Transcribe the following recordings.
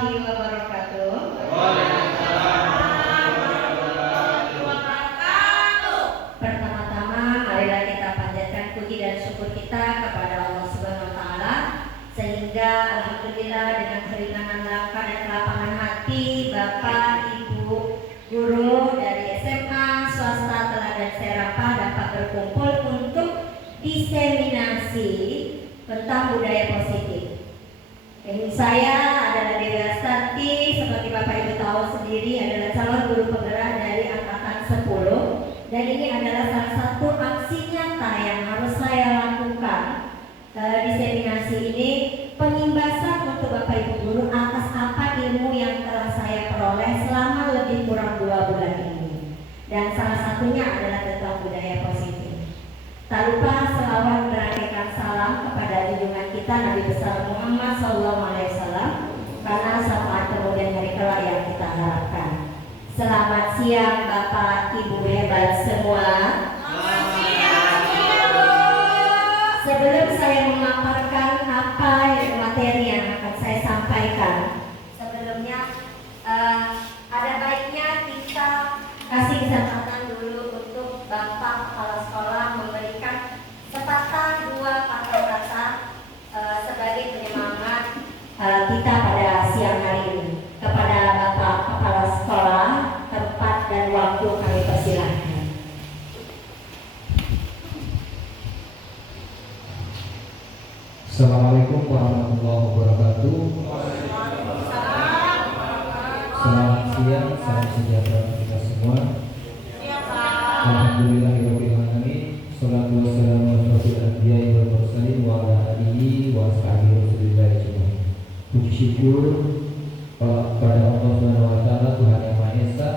warahmatullahi wabarakatuh. Pertama-tama marilah kita panjatkan puji dan syukur kita kepada Allah Subhanahu wa taala sehingga alhamdulillah dengan keringanan langkah dan kelapangan hati Bapak, Ibu, guru dari SMA swasta Teladan Serapah dapat berkumpul untuk diseminasi tentang budaya positif. Saya adalah Dewi Astanti, seperti Bapak Ibu tahu sendiri adalah calon guru penggerak dari angkatan 10 dan ini adalah salah satu aksi nyata yang harus saya lakukan. Diseminasi ini pengimbasan untuk Bapak Ibu guru atas apa ilmu yang telah saya peroleh selama lebih kurang 2 bulan ini, dan salah satunya adalah tentang budaya positif. Tak lupa selawat beraneka salam kepada junjungan kita Nabi besar Muhammad SAW, karena syafaat kemudian hari kelak yang kita harapkan. Selamat siang Bapak Ibu hebat semua. Selamat siang Ibu. Sebelum saya memaparkan apa materi yang akan saya sampaikan, sebelumnya ada baiknya kita kasih kesempatan dulu untuk Bapak Kepala Sekolah memberikan sepatah dua kata-kata sebagai penyemangat kita pada siang hari ini. Kepada Bapak Kepala Sekolah, tempat dan waktu kami persilahkan. Assalamualaikum warahmatullahi wabarakatuh. Selamat siang, salam sejahtera untuk kita semua. Alhamdulillahirabbil alamin. Shalatu wassalamu ala asyrofil anbiya'i wal mursalin wa ala alihi wa ashabihi rasulillah ajmain. Puji syukur kepada Allah Subhanahu wa taala, Tuhan yang Maha Esa,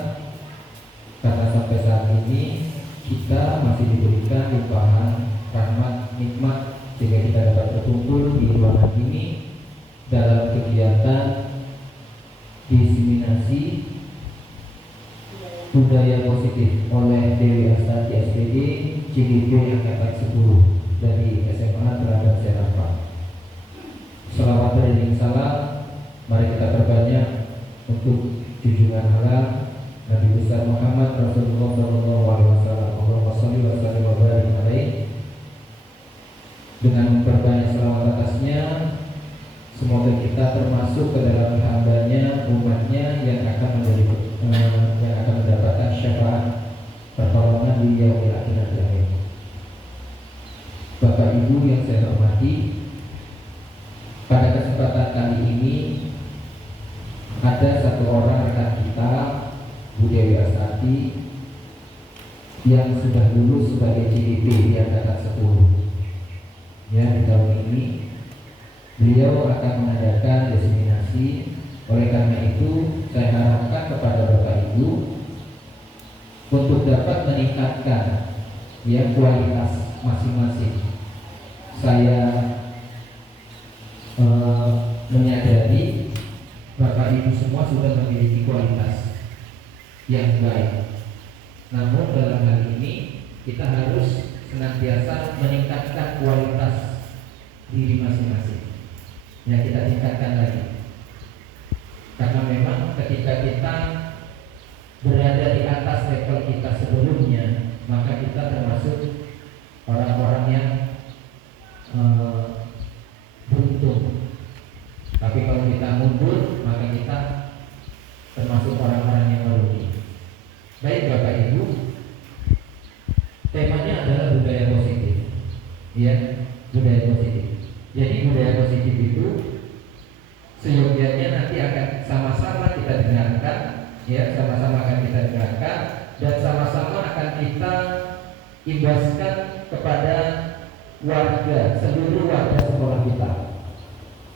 karena sampai saat ini kita masih diberikan limpahan rahmat nikmat sehingga kita dapat berkumpul di ruangan ini dalam kegiatan diseminasi budaya positif oleh Dewi Astanti SPD CGP angkatan 10 dari SMA Teladan Serapah. Selawat beriring salam mari kita perbanyak untuk junjungan alam Nabi besar Muhammad Rasulullah SAW. Allahumma shalli wa sallim wa barik alaihi. Dengan memperbanyak selawat atasnya, semoga kita termasuk ke dalam hambanya, umatnya yang akan mendapatkan syafaat pertolongan di yaumil akhir. Bapak Ibu yang saya hormati, pada kesempatan kali ini ada satu orang rekan kita, Bu Dewi Astanti, yang sudah lulus sebagai CDP di angkatan 10. Ya, di tahun ini beliau akan mengadakan diseminasi. Oleh karena itu saya harapkan kepada Bapak Ibu untuk dapat meningkatkan ya kualitas masing-masing. Saya menyadari Bapak Ibu semua sudah memiliki kualitas yang baik. Namun dalam hal ini kita harus senantiasa meningkatkan kualitas diri masing-masing. Ya, kita tingkatkan lagi. Karena memang ketika kita berada di atas level kita sebelumnya, maka kita termasuk orang-orang yang beruntung. Tapi kalau kita mundur, maka kita termasuk orang-orang yang merugi. Baik Bapak Ibu, temanya adalah budaya positif. Ya, budaya positif. Jadi budaya positif itu seyogyanya nanti akan sama-sama kita dengarkan, ya, sama-sama akan kita dengarkan dan sama-sama akan kita imbaskan kepada warga, seluruh warga sekolah kita.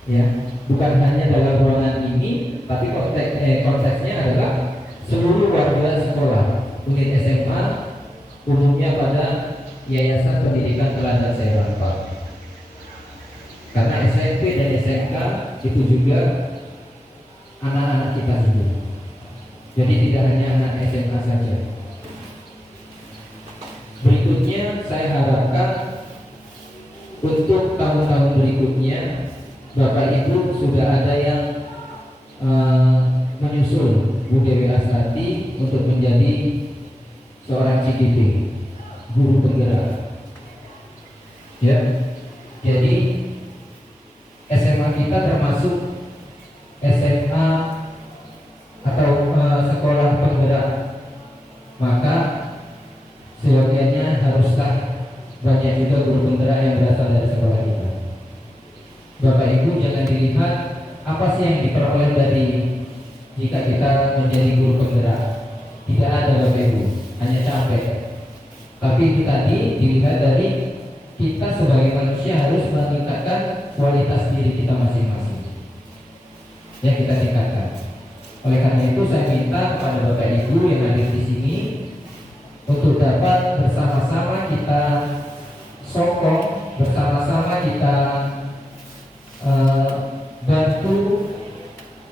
Ya, bukan hanya dalam ruangan ini, tapi konteksnya adalah seluruh warga sekolah, unit SMA, umumnya pada Yayasan Pendidikan Teladan Serapah. Karena SMP dan SMK itu juga anak-anak kita juga. Jadi tidak hanya anak SMA saja. Berikutnya saya harapkan untuk tahun-tahun berikutnya Bapak Ibu sudah ada yang menyusul Bu Dewi Astati untuk menjadi seorang CDP, guru penggerak. Ya, jadi SMA kita termasuk SMA atau sekolah penggerak, maka seyogianya haruslah banyak juga guru penggerak yang berasal dari sekolah kita. Bapak Ibu jangan dilihat apa sih yang diperoleh dari jika kita menjadi guru penggerak. Tidak ada Bapak Ibu, hanya capek. Tapi tadi dilihat dari kita sebagai manusia harus meningkatkan kualitas diri kita masing-masing. Ya, kita tingkatkan. Oleh karena itu saya minta kepada Bapak Ibu yang hadir di sini untuk dapat bersama-sama kita sokong, bersama-sama kita bantu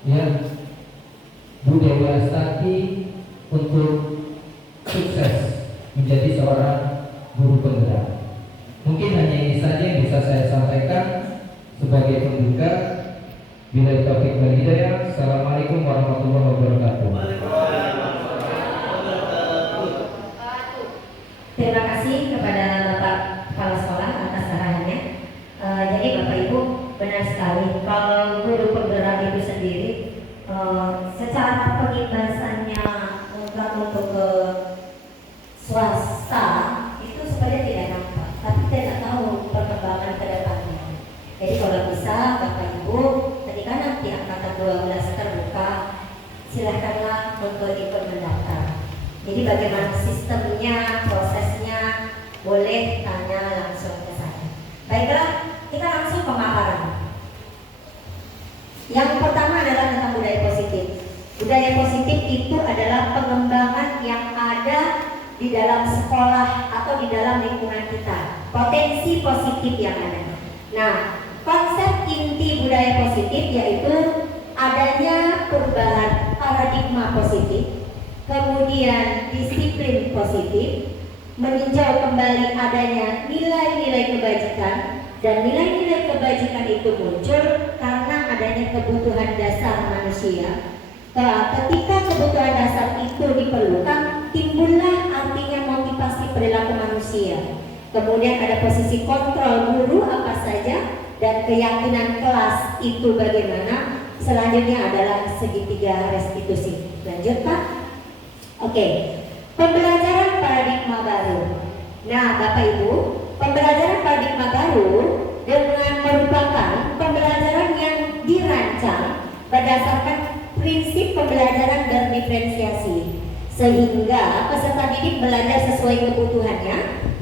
ya Bu Dewi Astati untuk sukses menjadi seorang guru penggerak. Mungkin hanya ini saja yang bisa saya sampaikan sebagai pembuka. Bila taufiq wal hidayah. Assalamualaikum warahmatullahi wabarakatuh. Terima kasih kepada Bapak Kepala Sekolah atas arahannya. Jadi Bapak Ibu, benar sekali kalau guru penggerak itu sendiri secara pengibasannya untuk ke swasta itu sebenarnya tidak nampak, tapi tidak tahu perkembangan ke depannya. Jadi kalau bisa Bapak Ibu ketika nanti angkatan 12 terbuka, silahkanlah untuk ikut mendaftar. Jadi bagaimana sistemnya, prosesnya, boleh tanya langsung ke saya. Baiklah, kita langsung pemaparan. Yang pertama adalah tentang budaya positif. Budaya positif itu adalah pengembangan yang ada di dalam sekolah atau di dalam lingkungan kita. Potensi positif yang ada. Nah, konsep inti budaya positif yaitu adanya perubahan paradigma positif, kemudian disiplin positif, meninjau kembali adanya nilai-nilai kebajikan, dan nilai-nilai kebajikan itu muncul karena adanya kebutuhan dasar manusia. Ketika kebutuhan dasar itu diperlukan, timbullah artinya motivasi perilaku manusia. Kemudian ada posisi kontrol guru apa saja dan keyakinan kelas itu bagaimana. Selanjutnya adalah segitiga restitusi. Lanjut Pak. Oke, pembelajaran paradigma baru. Nah Bapak Ibu, pembelajaran paradigma baru dengan merupakan pembelajaran yang dirancang berdasarkan prinsip pembelajaran berdiferensiasi, sehingga peserta didik belajar sesuai kebutuhannya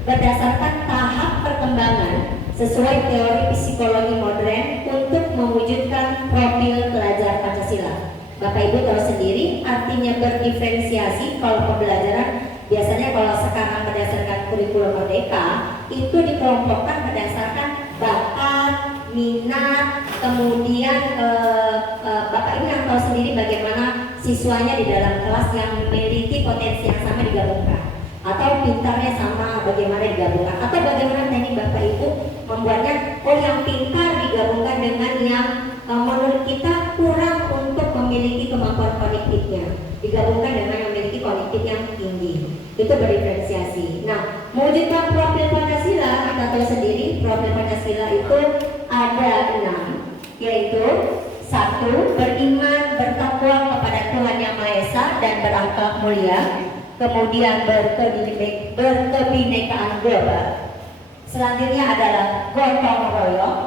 berdasarkan tahap perkembangan sesuai teori psikologi modern untuk mewujudkan profil pelajar Pancasila. Bapak Ibu tahu sendiri artinya berdiferensiasi. Kalau pembelajaran biasanya kalau sekarang berdasarkan kurikulum merdeka itu dikelompokkan berdasarkan bakat, minat, kemudian Bapak Ibu yang tahu sendiri bagaimana siswanya di dalam kelas yang memiliki potensi yang sama digabungkan, atau pintarnya sama bagaimana digabungkan, atau bagaimana teknik Bapak Ibu membuatnya yang pintar digabungkan dengan yang menurut kita kurang untuk memiliki kemampuan kognitifnya digabungkan dengan yang memiliki kognitif yang tinggi. Itu berdiferensiasi. Nah, mewujudkan profil Pancasila, kita tahu sendiri profil Pancasila itu ada 6, yaitu 1. Beriman, bertakwa kepada Tuhan Yang Maha Esa dan berakhlak mulia. Kemudian berkebinekaan global. Selanjutnya adalah gotong royong,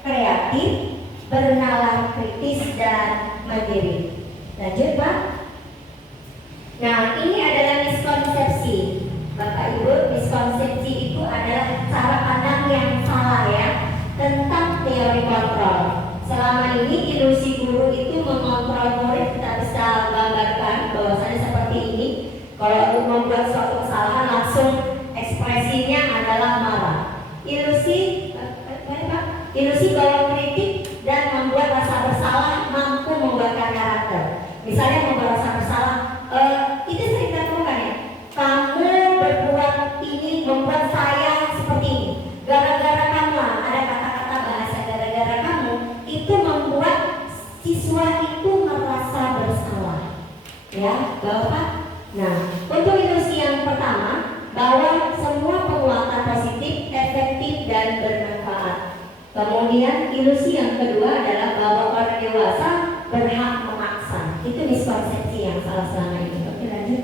kreatif, bernalar kritis dan mandiri. Lanjut Pak. Nah ini adalah miskonsepsi. Bapak Ibu, miskonsepsi itu adalah cara pandang yang salah ya tentang teori kontrol. Selama ini ilusi guru itu mengontrol murid. Kita bisa gambarkan bahwasanya seperti ini. Kalau membuat suatu kesalahan langsung ekspresinya adalah marah. Ilusi bahwa kritik dan membuat rasa bersalah mampu membuatkan karakter. Misalnya membuat rasa bersalah, itu sering dilakukan ya. Kamu berbuat ini membuat saya seperti ini. Gara-gara kamu, ada kata-kata bahasa gara-gara kamu itu membuat siswa itu ya, Bapak. Nah, untuk ilusi yang pertama, bahwa semua penguatan positif, efektif, dan bermanfaat. Kemudian ilusi yang kedua adalah bahwa orang dewasa berhak memaksa. Itu miskonsepsi yang salah selama ini. Oke, lanjut.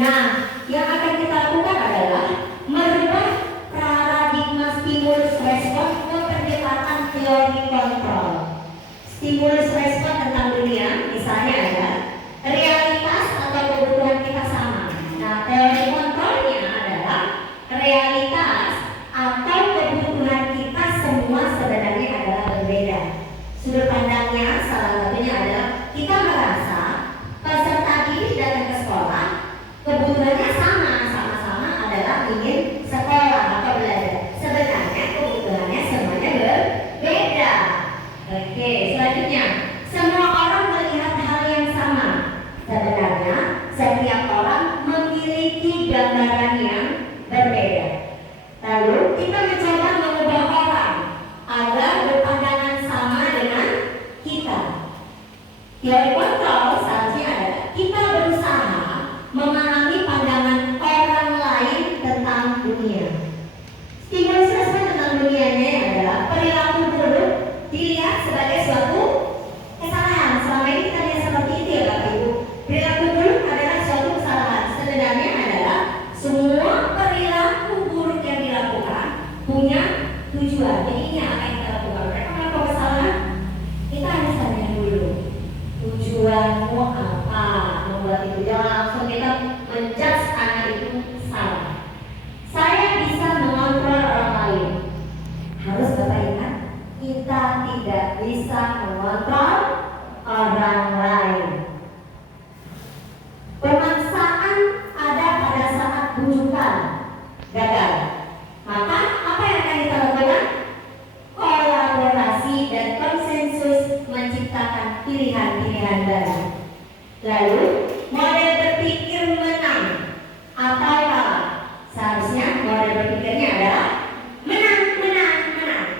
Nah, yang akan kita lakukan adalah merubah paradigma stimulus respon ke pendekatan teori kontrol. Stimulus respon tentang dunia, misalnya ada realitas atau kebutuhan kita sama. Nah, teori kontrolnya adalah realitas atau kebutuhan kita semua sebenarnya adalah berbeda. Sudut pandangnya salah satunya adalah kita merasa peserta didik datang ke sekolah, kebutuhannya sama-sama adalah ingin sekolah atau belajar. Sebenarnya kebutuhannya semuanya berbeda. Oke, selanjutnya, semua orang melihat hal yang sama. Sebenarnya setiap orang memiliki gambaran yang berbeda. Lalu kita mencoba mengubah orang agar berpandangan sama dengan kita. Teori kontrol seharusnya adalah kita berusaha memahami pandangan orang lain tentang dunia. Stimulus respon tentang dunianya adalah perilaku buruk dilihat sebagai suatu kesalahan. Selama ini kita lihat seperti itu ya Bapak Ibu. Perilaku buruk adalah suatu kesalahan. Sebenarnya adalah semua perilaku buruk yang dilakukan punya tujuan. Jadi ini apa yang kita lakukan? Mereka melakukan kesalahan. Kita harus tanya dulu tujuanmu apa membuat itu. Jangan langsung kita menjudge anak itu salah. Saya bisa mengontrol orang lain. Harus Bapak ingat, kita tidak bisa mengontrol orang lain. Pemaksaan ada pada saat bujukan gagal. Maka apa yang akan kita lakukan? Kolaborasi dan konsensus menciptakan pilihan-pilihan baru. Lalu model berpikir menang atau kalah. Seharusnya model berpikirnya adalah menang.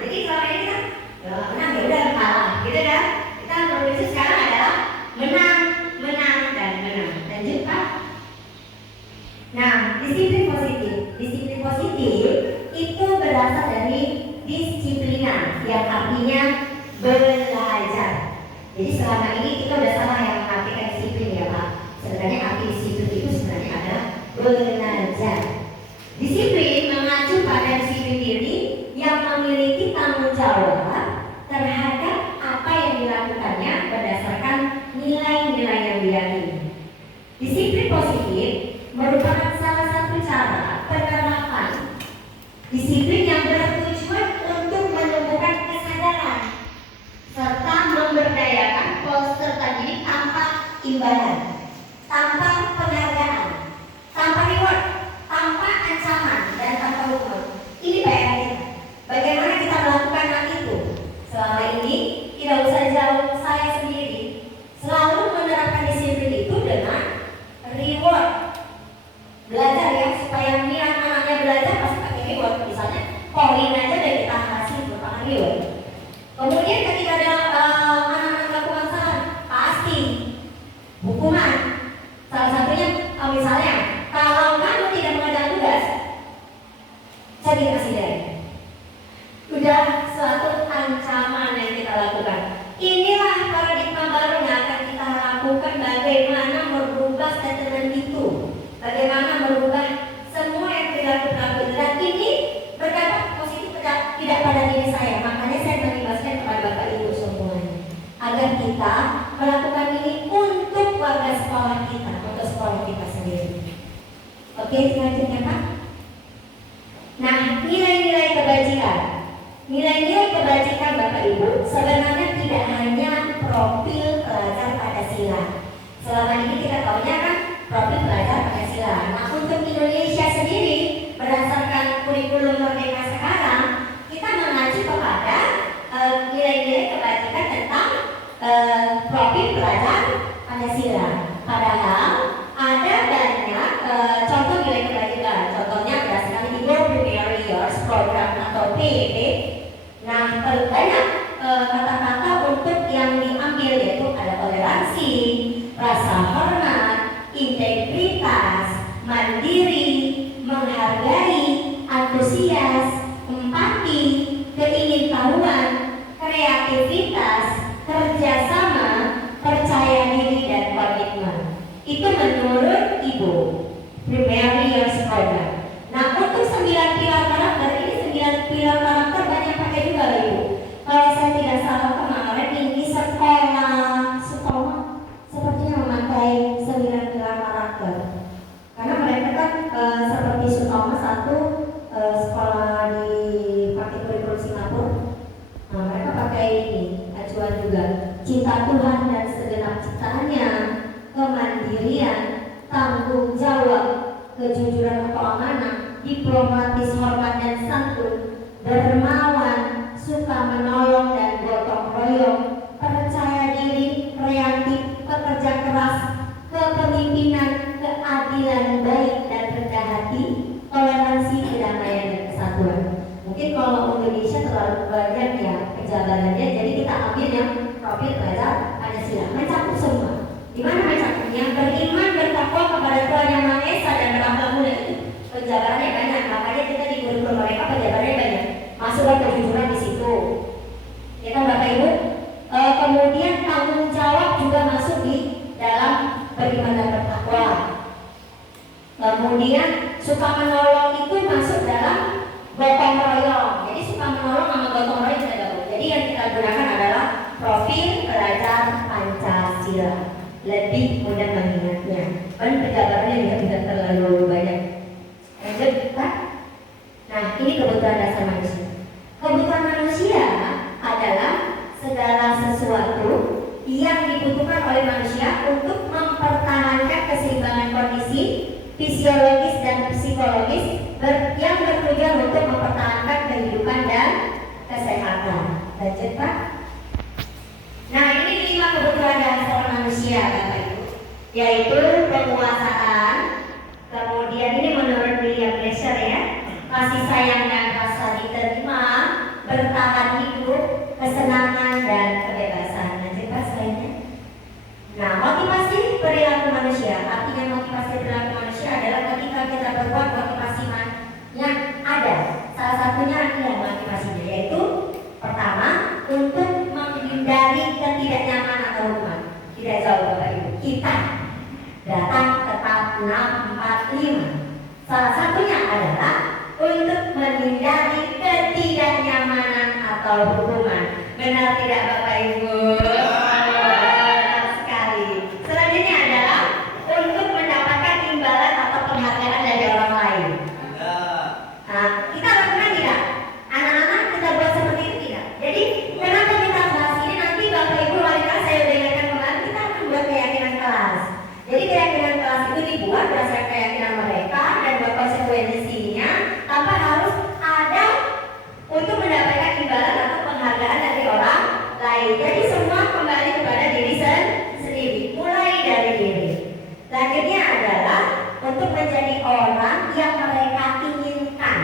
Jadi selama ini kan menang ya udah kalah, gitu kan? Kita berpikir sekarang adalah menang dan menang. Lanjut Pak. Nah, disiplin positif. Disiplin positif itu berasal dari disiplina, yang artinya belajar. Jadi selama ini kita udah salah yang mengartikan disiplin ya Pak. Sebenarnya arti disiplin itu sebenarnya adalah belajar. Disiplin mengacu pada disiplin diri yang memiliki tanggung jawab terhadap apa yang dilakukannya berdasarkan nilai-nilai yang diyakini. Disiplin positif merupakan salah satu cara penerapan disiplin yang bertujuan untuk menumbuhkan kesadaran serta memberdayakan peserta didik tanpa imbalan, tanpa penghargaan, tanpa reward, tanpa ancaman, dan tanpa hukuman. Ini PR kita. Bagaimana kita melakukan hal itu? Selama ini tidak usah jauh, saya sendiri selalu menerapkan disiplin itu dengan reward. Belajar ya, supaya niat anaknya belajar pasti pakai reward. Misalnya poin aja dan kita kasih merupakan reward. Kemudian ketika ada anak-anak melakukan kesalahan, pasti hukuman. Salah satunya misalnya kalau kamu tidak mengerjakan tugas, saya dikasih dari. Udah suatu ancaman yang kita lakukan. Inilah paradigma baru yang akan kita lakukan, bagaimana merubah statement itu, bagaimana merubah semua yang perilaku-perilaku itu. Dan ini berdampak positif tidak pada diri saya. Makanya saya mengimbaskan kepada Bapak Ibu semuanya agar kita melakukan ini untuk warga sekolah kita, untuk sekolah kita sendiri. Oke, selanjutnya Pak. Nah, nilai-nilai kebajikan. Nilai-nilai kebajikan Bapak Ibu sebenarnya tidak hanya profil pelajar Pancasila. Selama ini kita tahunya kan profil pelajar Pancasila. Nah, untuk Indonesia sendiri berdasarkan kurikulum Merdeka sekarang, kita mengacu kepada nilai-nilai kebajikan tentang profil pelajar Pancasila. Padahal ada banyak contoh nilai kebajikan. Contohnya berdasarkan Indo Primary Years Program atau PEP. Nah, banyak kata-kata untuk yang diambil, yaitu ada toleransi, rasa hormat, integritas, mandiri, menghargai, antusias, empati, keingintahuan, kreativitas, kerjasama, percaya diri, dan komitmen. Itu menurut Ibu Primary Years Program. Nah, untuk 9 pilar karakter ini, 9 pilar karakter banyak pakai juga loh Ibu. Kalau saya tidak salah kemarin ini sekolah sepertinya memakai 9 pilar karakter. Karena mereka kan seperti Sutoma satu sekolah di pakai kurikulum Singapura. Nah, mereka pakai ini acuan juga cinta Tuhan dan segenap ciptaannya, kemandirian, tanggung jawab, kejujuran atau amanah, diplomatis, hormat dan santun, dermawan, suka menolong dan gotong royong, percaya diri, kreatif, pekerja keras, kepemimpinan, keadilan, baik dan rendah hati, toleransi, kedamaian dan kesatuan. Mungkin kalau Indonesia terlalu banyak ya penjabarannya, jadi kita ambil yang profil belajar Pancasila, mencakup semua. Di mana mencakupnya? Beriman, bertakwa kepada Tuhan Yang Maha Esa dan berakhlak mulia. Itu penjabarannya banyak, makanya kita di kurikulum mereka penjabarannya banyak. Masuklah kejujuran di situ. Ya kan Bapak Ibu? Kemudian tanggung jawab juga masuk di dalam beriman dan bertakwa. Kemudian suka menolong itu masuk dalam gotong royong. Jadi suka menolong sama gotong royong tidak gabung. Jadi yang kita gunakan adalah profil pelajar Pancasila. Lebih mudah mengingatnya. Dan penjabarannya juga tidak terlalu banyak. Lanjut, Pak. Nah, ini kebutuhan dasar manusia. Kebutuhan manusia adalah segala sesuatu yang dibutuhkan oleh manusia untuk mempertahankan keseimbangan kondisi fisiologis dan psikologis yang bertujuan untuk mempertahankan kehidupan dan kesehatan. Lanjut, Pak. Nah, ini 5 kebutuhan dasar manusia, Bapak Ibu, yaitu penguasaan. Kemudian ini menurut William Glasser ya, kasih sayang dan rasa diterima, bertahan hidup, kesenangan dan kebebasan. Lanjut, Pak, selanjutnya. Nah, motivasi perilaku manusia. Artinya motivasi perilaku manusia adalah ketika kita berbuat motivasinya ada. Salah satunya adalah motivasinya, yaitu pertama, untuk menghindari ketidaknyamanan atau hukuman. Tidak jauh Bapak Ibu, kita datang tetap 645. Salah satunya adalah untuk menghindari ketidaknyamanan atau hukuman. Benar tidak Bapak Ibu? Benar sekali. Selanjutnya adalah untuk mendapatkan imbalan atau penghargaan dari orang lain. Nah, kita lakukan tidak? Anak-anak kita buat seperti itu tidak? Jadi kenapa kita bahas ini? Nanti Bapak Ibu wali kelas saya udah ingatkan kemarin, kita akan buat keyakinan kelas. Jadi keyakinan kelas itu dibuat berdasarkan keyakinan mereka dan buat konsekuensinya tanpa harus ada untuk mendapatkan imbalan atau penghargaan dari orang lain. Jadi semua kembali kepada diri sendiri, mulai dari diri. Selanjutnya adalah untuk menjadi orang yang mereka inginkan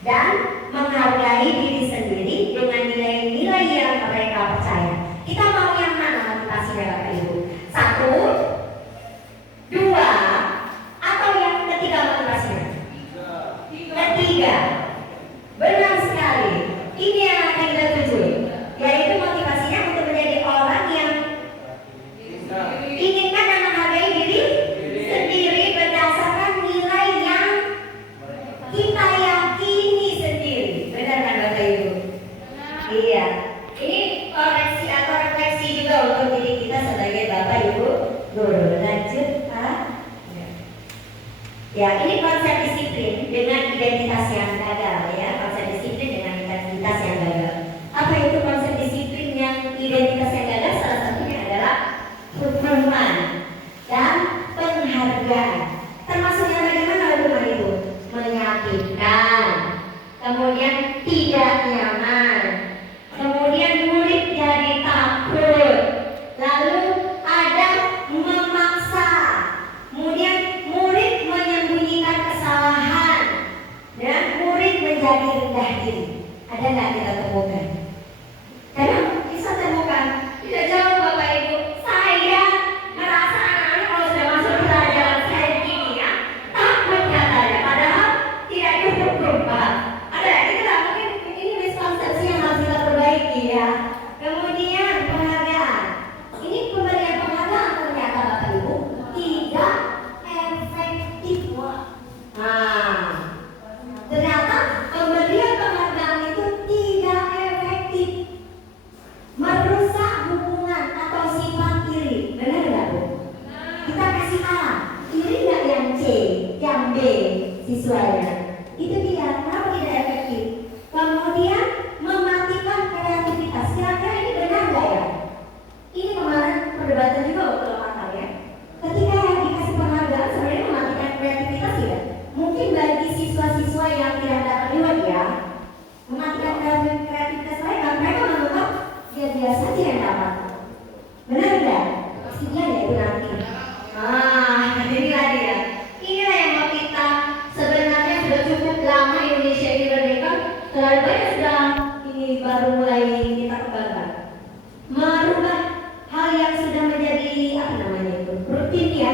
dan menghargai diri sendiri dengan nilai-nilai yang mereka percaya. Kita mau yang mana motivasinya Bapak Ibu? 1, 2, atau yang ketiga motivasinya? Ketiga. Benar sekali. Ini yang akan kita tuju, yaitu motivasinya untuk menjadi orang yang inginkan dan menghargai diri sendiri berdasarkan nilai yang kita yakini sendiri. Benar kan Bapak Ibu? Iya. Ini koreksi atau refleksi juga untuk diri kita sebagai Bapak Ibu guru. Lanjut, Pak. Ya, ini konsep disiplin dengan identitas yang gagal ya. Konsep disiplin dengan identitas yang gagal. Apa itu konsep disiplin yang identitas yang gagal? Salah satunya adalah hukuman dan penghargaan. Termasuk yang bagaimana hukuman itu? Menyakitkan, kemudian tidak nyaman, kemudian murid jadi takut, lalu ada memaksa, kemudian murid menyembunyikan kesalahan, dan murid menjadi rendah diri. Ada nggak kita temukan? Karena bisa temukan tidak jauh Bapak Ibu. Saya Ternyata pemberian penghargaan itu tidak efektif, merusak hubungan atau sifat iri. Benar nggak Bu? Kita kasih A, iri nggak yang C, yang B siswanya? Itu dia, kenapa tidak efektif? Kemudian mematikan kreativitas. Kira-kira ini benar nggak ya? Ini kemarin perdebatan juga waktu akal ya. Ketika yang dikasih penghargaan sebenarnya mematikan kreativitas ya. Mungkin bagi siswa-siswa yang tidak dapat reward ya, mematikan kreativitas mereka menganggap dia saja yang dapat. Benar nggak? Pastinya ya itu nanti. Inilah dia. Inilah yang mau kita sebenarnya sudah cukup lama Indonesia ini merdeka. Terlalu banyak sudah ini baru mulai kita kembangkan. Merubah hal yang sudah menjadi apa namanya itu rutin ya,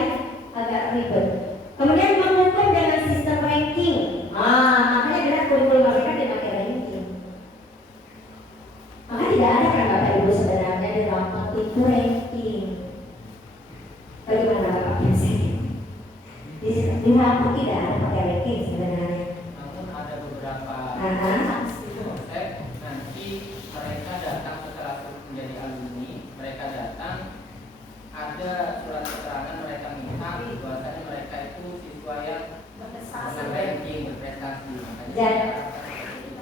agak ribet. Kemudian mengukur dengan sistem ranking. Makanya benar kurikulum mereka dipakai ranking. Maka tidak ada kan Bapak Ibu sebenarnya di rapot itu ranking. Bagaimana Bapak biasanya? Di rapot tidak ada pakai ranking sebenarnya. Namun ada beberapa konsep nanti mereka datang setelah menjadi alumni, mereka datang ada surat keterangan mereka minta bahwasanya mereka itu siswa yang ranking berprestasi.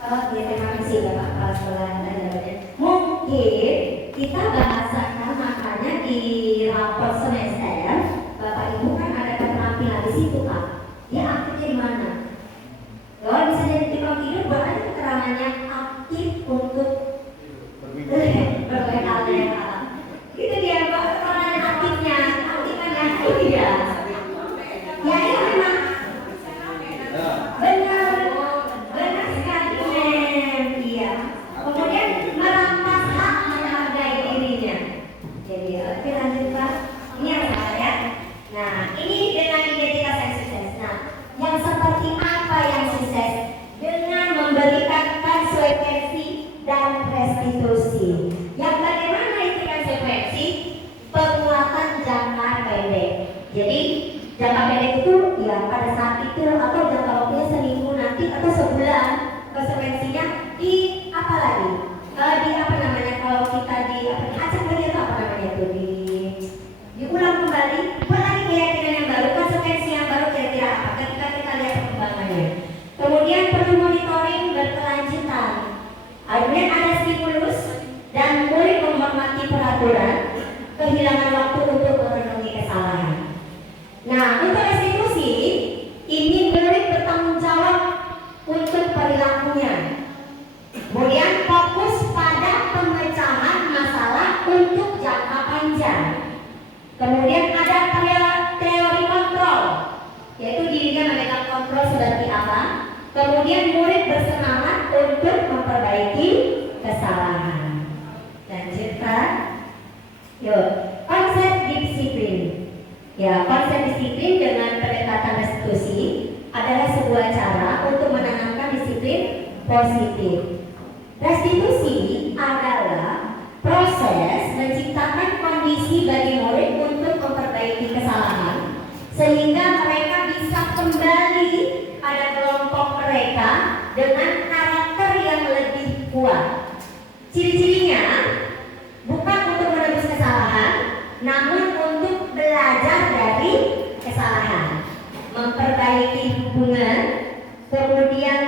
Terima kasih Bapak Kepala Sekolah dan jawabannya. Mungkin kita bahasakan makanya di rapor semester Bapak Ibu kan ada keterampilan di situ Pak. Dia aktifnya di mana? Kalau bisa jadi tukang tidur, buat aja keterangannya aktif untuk berleha-leha. Itu dia Pak, keterangan aktifnya, aktifnya iya. Ya itu memang benar sekali men. Iya. Kemudian merampas hak menghargai dirinya. Jadi oke lanjut Pak. Ini yang saya. Nah ini dengan identitas yang sukses. Nah yang seperti apa yang sukses? Dengan memberikan konsekuensi dan restitusi. Yang bagaimana itu konsekuensi? Penguatan jangka pendek. Jadi jangka pendek itu ya pada saat itu atau jangka waktunya seminggu nanti atau sebulan. Konsekuensinya di apa lagi? Di apa namanya kalau kita diacak lagi atau apa namanya itu diulang kembali, buat lagi keyakinan yang baru, konsekuensi yang baru kira-kira apa? Ketika kita lihat perkembangannya. Kemudian perlu monitoring berkelanjutan. Kemudian ada stimulus dan murid menghormati peraturan, kehilangan waktu untuk merenungi kesalahan. Nah, untuk restitusi ini murid bertanggung jawab untuk perilakunya. Kemudian fokus pada pemecahan masalah untuk jangka panjang. Kemudian ada teori kontrol, yaitu dirinya memegang kontrol seperti apa. Kemudian murid bersemangat untuk memperbaiki kesalahan. Lanjut Pak. Yuk, konsep disiplin. Ya, konsep disiplin dengan pendekatan restitusi adalah sebuah cara untuk menanamkan disiplin positif. Restitusi adalah proses menciptakan kondisi bagi murid untuk memperbaiki kesalahan sehingga mereka bisa kembali pada kelompok mereka dengan karakter yang lebih kuat. Ciri-cirinya bukan untuk menebus kesalahan, namun untuk belajar dari kesalahan, memperbaiki hubungan, kemudian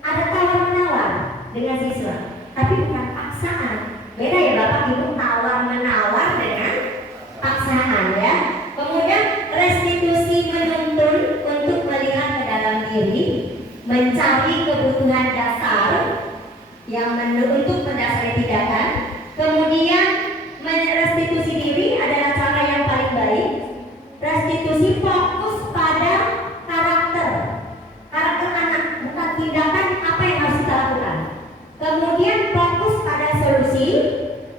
ada tawar-menawar dengan siswa, tapi bukan paksaan. Beda ya Bapak Ibu, tawar-menawar dengan paksaan ya. Kemudian restitusi menuntun untuk melihat ke dalam diri, mencari kebutuhan dasar yang untuk mendasari tindakan. Kemudian restitusi diri adalah cara yang paling baik. Restitusi fokus pada karakter anak, bukan tindakan apa yang harus kita lakukan. Kemudian fokus pada solusi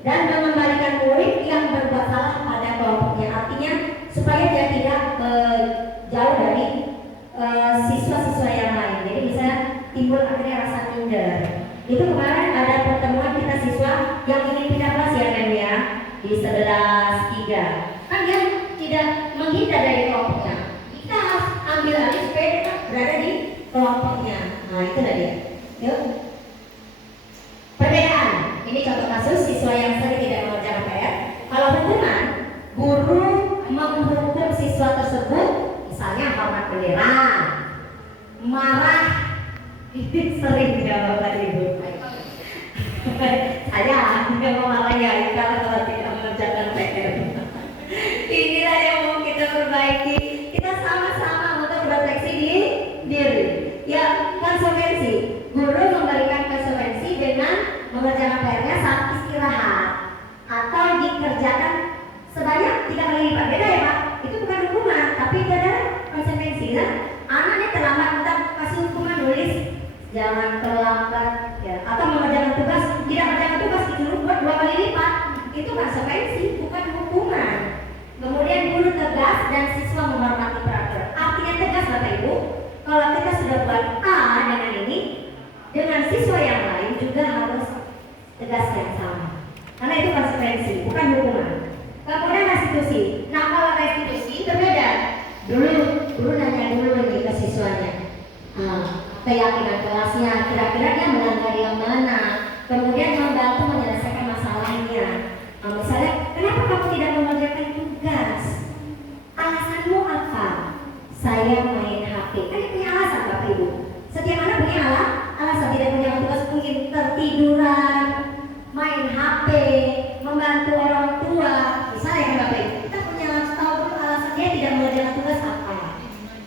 dan mengembalikan murid yang berbuat salah pada kelompoknya. Artinya supaya dia tidak jauh dari siswa-siswa yang lain. Jadi bisa timbul akhirnya rasa minder. Itu kemarin ada pertemuan kita siswa yang ingin pindah kelas ya kan ya, di 11-3. Kan dia tidak menghindar dari kelompoknya. Kita ambil alih supaya dia berada di kelompoknya. Nah itu dia. Yuk. Perbedaan. Ini contoh kasus siswa yang sering tidak mengerjakan PR. Kalau hukuman, guru menghukum siswa tersebut, misalnya hormat bendera, marah, ini sering dia Bapak Ibu. Saya tidak mau marah ya kalau tidak mengerjakan PR. Inilah yang mau kita perbaiki. Kita sama-sama untuk refleksi diri. Ya, konsekuensi. Guru memberikan konsekuensi dengan mengerjakan PR-nya saat istirahat atau dikerjakan sebanyak 3 kali lipat. Beda ya Pak? Itu bukan hukuman, tapi itu adalah konsekuensi. Nah, anaknya terlambat, kita kasih hukuman nulis jangan terlambat ya. Atau mengerjakan tugas, tidak mengerjakan tugas disuruh buat 2 kali lipat. Itu konsekuensi, bukan hukuman. Kemudian guru tegas dan siswa menghormati peraturan. Artinya tegas Bapak Ibu, kalau kita sudah buat A dengan ini, dengan siswa yang lain juga harus tegas yang sama. Karena itu konsekuensi, bukan hukuman. Kemudian restitusi. Nah kalau restitusi berbeda. Dulu guru nanya dulu nih ke siswanya, keyakinan kelasnya, kira-kira dia melanggar yang mana. Kemudian membantu menyelesaikan masalahnya. Misalnya, kenapa kamu tidak mengerjakan tugas? Alasanmu apa? Saya main HP. Kan dia punya alasan Bapak Ibu. Setiap anak punya alasan tidak mengerjakan tugas, mungkin tertiduran, main HP, membantu orang tua. Misalnya kan Bapak Ibu, kita punya tahu dulu alasan dia tidak mengerjakan tugas apa.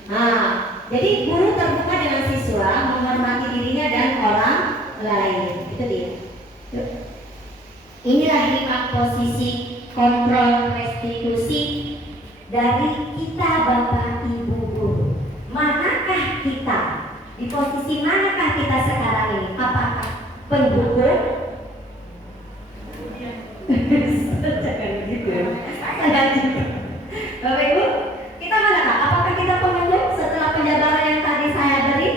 Nah, jadi guru terbuka dengan siswa, menghormati dirinya dan orang lain. Itu dia. Inilah 5 posisi kontrol restitusi dari kita Bapak Ibu guru. Manakah kita? Di posisi manakah kita sekarang ini? Apakah pendukung? Jangan gitu. Bapak Ibu, kita manakah? Apakah kita pendukung setelah penjabaran yang tadi saya beri?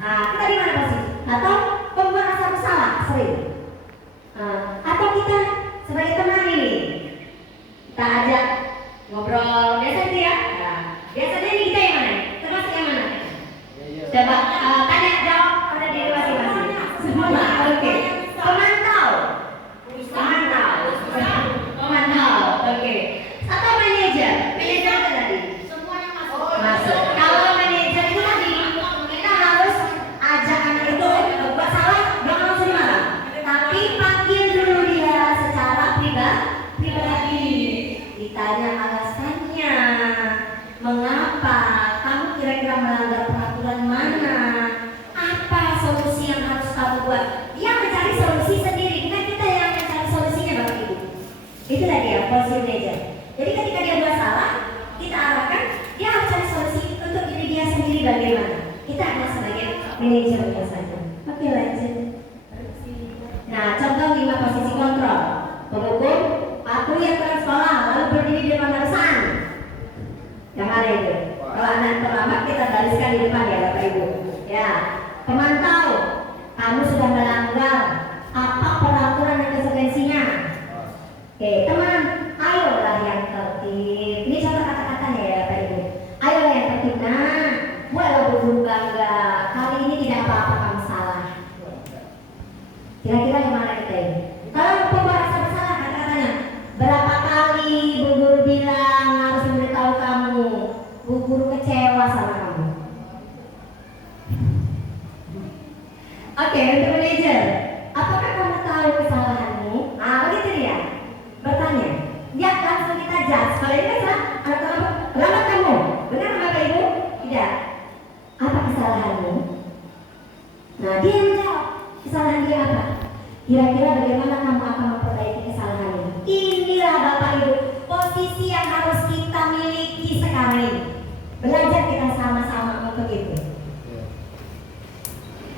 Kita di mana posisi? Atau merasa bersalah sering? Atau kita sebagai teman ini kita ajak ngobrol biasa gitu ya. Nah, biasanya ini kita yang mana? Termasuk yang mana? Coba tanya jawab pada diri masing-masing. Semua. Oke. Pemantau. Oke. Atau manajer. Manajer apa tadi? Semuanya masuk. Kalau manajer itu tadi kita harus ajak anak itu buat salah jangan langsung marah. Tapi panggil dulu dia secara pribadi. Ditanya alasannya, mengapa kamu kira-kira melanggar peraturan mana, apa solusi yang harus kamu buat. Dia mencari solusi sendiri, bukan kita yang mencari solusinya Bapak Ibu. Itu tadi ya posisi manajer. Jadi ketika dia buat salah, kita arahkan dia harus cari solusi untuk diri dia sendiri bagaimana. Kita hanya sebagai manajernya saja. Oke, lanjut. Nah, contoh 5 posisi kontrol. Penghukum, patuh yang pulang sekolah, lalu berdiri di depan barisan. Yang mana itu? Kalau anak terlambat kita bariskan di depan ya Bapak Ibu. Ya, pemantau, kamu sudah melanggar apa peraturan dan konsekuensinya. Oke, teman, ayolah yang tertib. Ini contoh kata-katanya ya Bapak Ibu. Ayolah yang tertib. Nah, buatlah guru bangga. Kali ini tidak apa-apa kamu salah. Kira-kira yang mana kita ini? Kalau pembahasan bersalah kata-katanya, berapa kali Bu Guru bilang harus memberitahu kamu, Bu Guru kecewa sama kamu. Oke, untuk manajer, apakah kamu tahu kesalahanmu? Begitu dia bertanya. Ya, langsung kita judge. Kalau ini kan salah, lambat kamu. Benar Bapak Ibu? Tidak. Apa kesalahanmu? Nah, dia yang menjawab. Kesalahan dia apa? Kira-kira bagaimana kamu akan memperbaiki kesalahannya? Inilah Bapak Ibu posisi yang harus kita miliki sekarang ini. Belajar kita sama-sama untuk itu.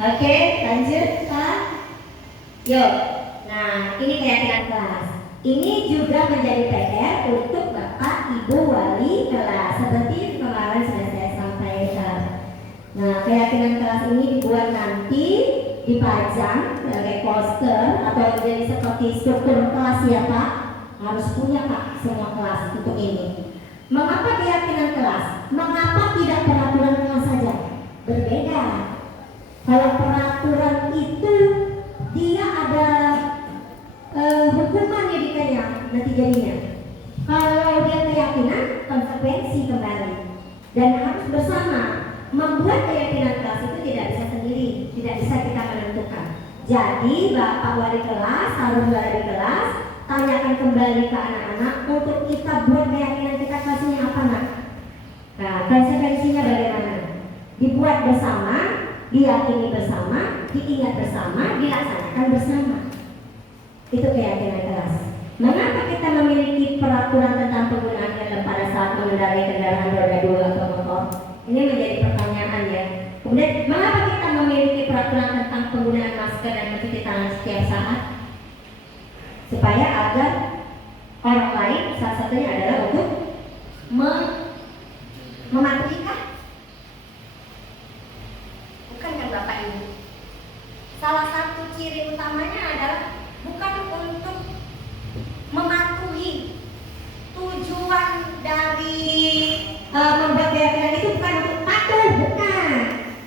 Oke, lanjut Pak. Yuk. Nah, ini keyakinan kelas. Ini juga menjadi PR untuk Bapak Ibu wali kelas. Seperti kemarin sudah saya sampaikan. Nah, keyakinan kelas ini dibuat nanti, dipajang sebagai poster atau menjadi seperti struktur kelas ya Pak. Harus punya Pak semua kelas untuk ini. Mengapa keyakinan kelas? Mengapa tidak peraturan kelas saja? berbeda. Kalau peraturan itu dia ada hukumannya nanti jadinya. Kalau dia keyakinan, konsekuensi kembali. Dan harus bersama. Membuat keyakinan kelas itu tidak bisa sendiri, tidak bisa kita menentukan. Jadi Bapak wali kelas, harus wali kelas, tanyakan kembali ke anak-anak untuk kita buat keyakinan kita kelasnya apa nak. Nah, konsekuensinya bagaimana? Dibuat bersama, diyakini bersama, diingat bersama, dilaksanakan bersama. Itu keyakinan kelas. Mengapa kita memiliki peraturan tentang penggunaan helm pada saat mengendarai kendaraan roda 2 atau motor? Ini menjadi pertanyaan ya. Kemudian, mengapa kita memiliki peraturan tentang penggunaan masker dan mencuci tangan setiap saat? Supaya agar orang lain, salah satunya adalah untuk mematuhi kah? Bukan kan Bapak Ibu? Salah satu ciri utamanya adalah bukan untuk mematuhi. Tujuan dari membuat keyakinan itu bukan untuk patuh, bukan.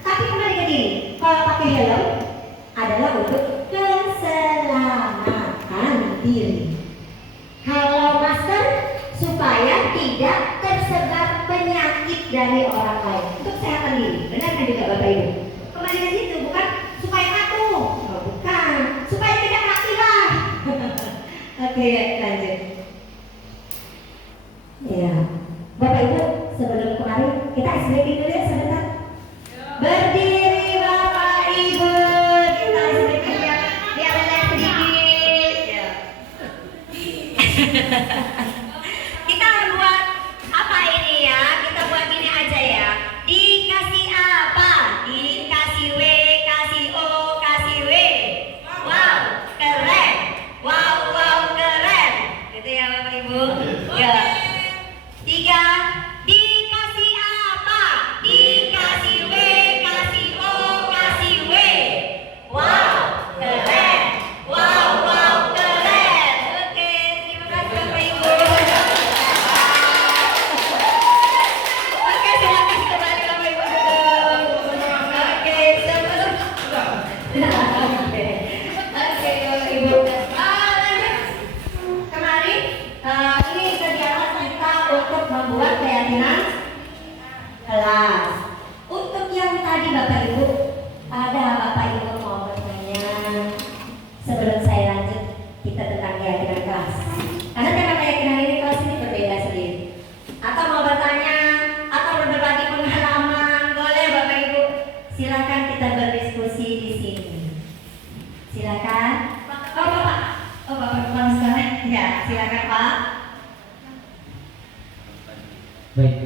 Tapi kembali ke diri. Kalau pakai helm adalah untuk keselamatan diri. Kalau masker supaya tidak tersebar penyakit dari orang lain, untuk kesehatan diri. Benar kan juga Bapak Ibu? Kembali ke situ, bukan supaya patuh, bukan. Supaya tidak khilaf. Oke, lanjut. Ya, Bapak Ibu, sebelum kemarin kita SBK dulu ya sebentar. Berdiri Bapak Ibu, kita SBK ya, biar relax sedikit. Ya. Kita buat apa ini ya? Kita buat ini aja ya. Dikasih apa? Dikasih W, kasih O, kasih W. Wow, keren. Wow, keren. Gitu ya Bapak Ibu. Ya. 3, dikasih apa? Dikasih W, kasih O, kasih W. Wow, keren. Wow, keren. Oke, terima kasih Bapak Ibu. Oke, silakan kembali Bapak Ibu. Oke, sebelum Oke, Bapak Ibu. Lanjut. Kemarin ini kegiatan kita untuk membuat keyakinan kelas. Untuk yang tadi Bapak Ibu, ada Bapak Ibu mau bertanya sebelum saya lanjut kita tentang keyakinan kelas. Karena tema keyakinan ini kelas ini berbeda sendiri. Atau mau bertanya atau berbagi pengalaman, boleh Bapak Ibu. Silakan kita berdiskusi di sini. Silakan. Oh Bapak. Oh Bapak kepala sekolah. Ya, silakan Pak. Baik,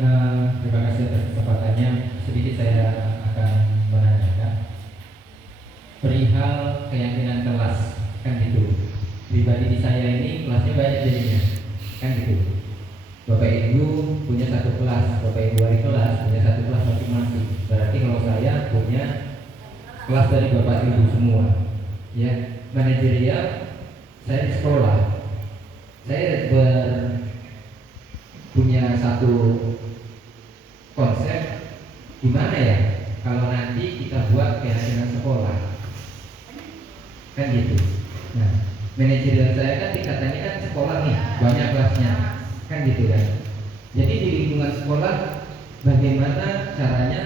terima kasih atas kesempatannya. Sedikit saya akan menanyakan perihal keyakinan kelas, kan gitu. Pribadi di saya ini kelasnya banyak jadinya, kan gitu. Bapak Ibu punya satu kelas, Bapak Ibu wali kelas punya satu kelas masing-masing. Berarti kalau saya punya kelas dari Bapak Ibu semua, ya. Manajerial saya di sekolah, saya punya satu konsep gimana ya kalau nanti kita buat keyakinan sekolah, kan gitu. Nah, manajerial saya kan tingkatannya kan sekolah nih, banyak kelasnya, kan gitu kan. Jadi di lingkungan sekolah bagaimana caranya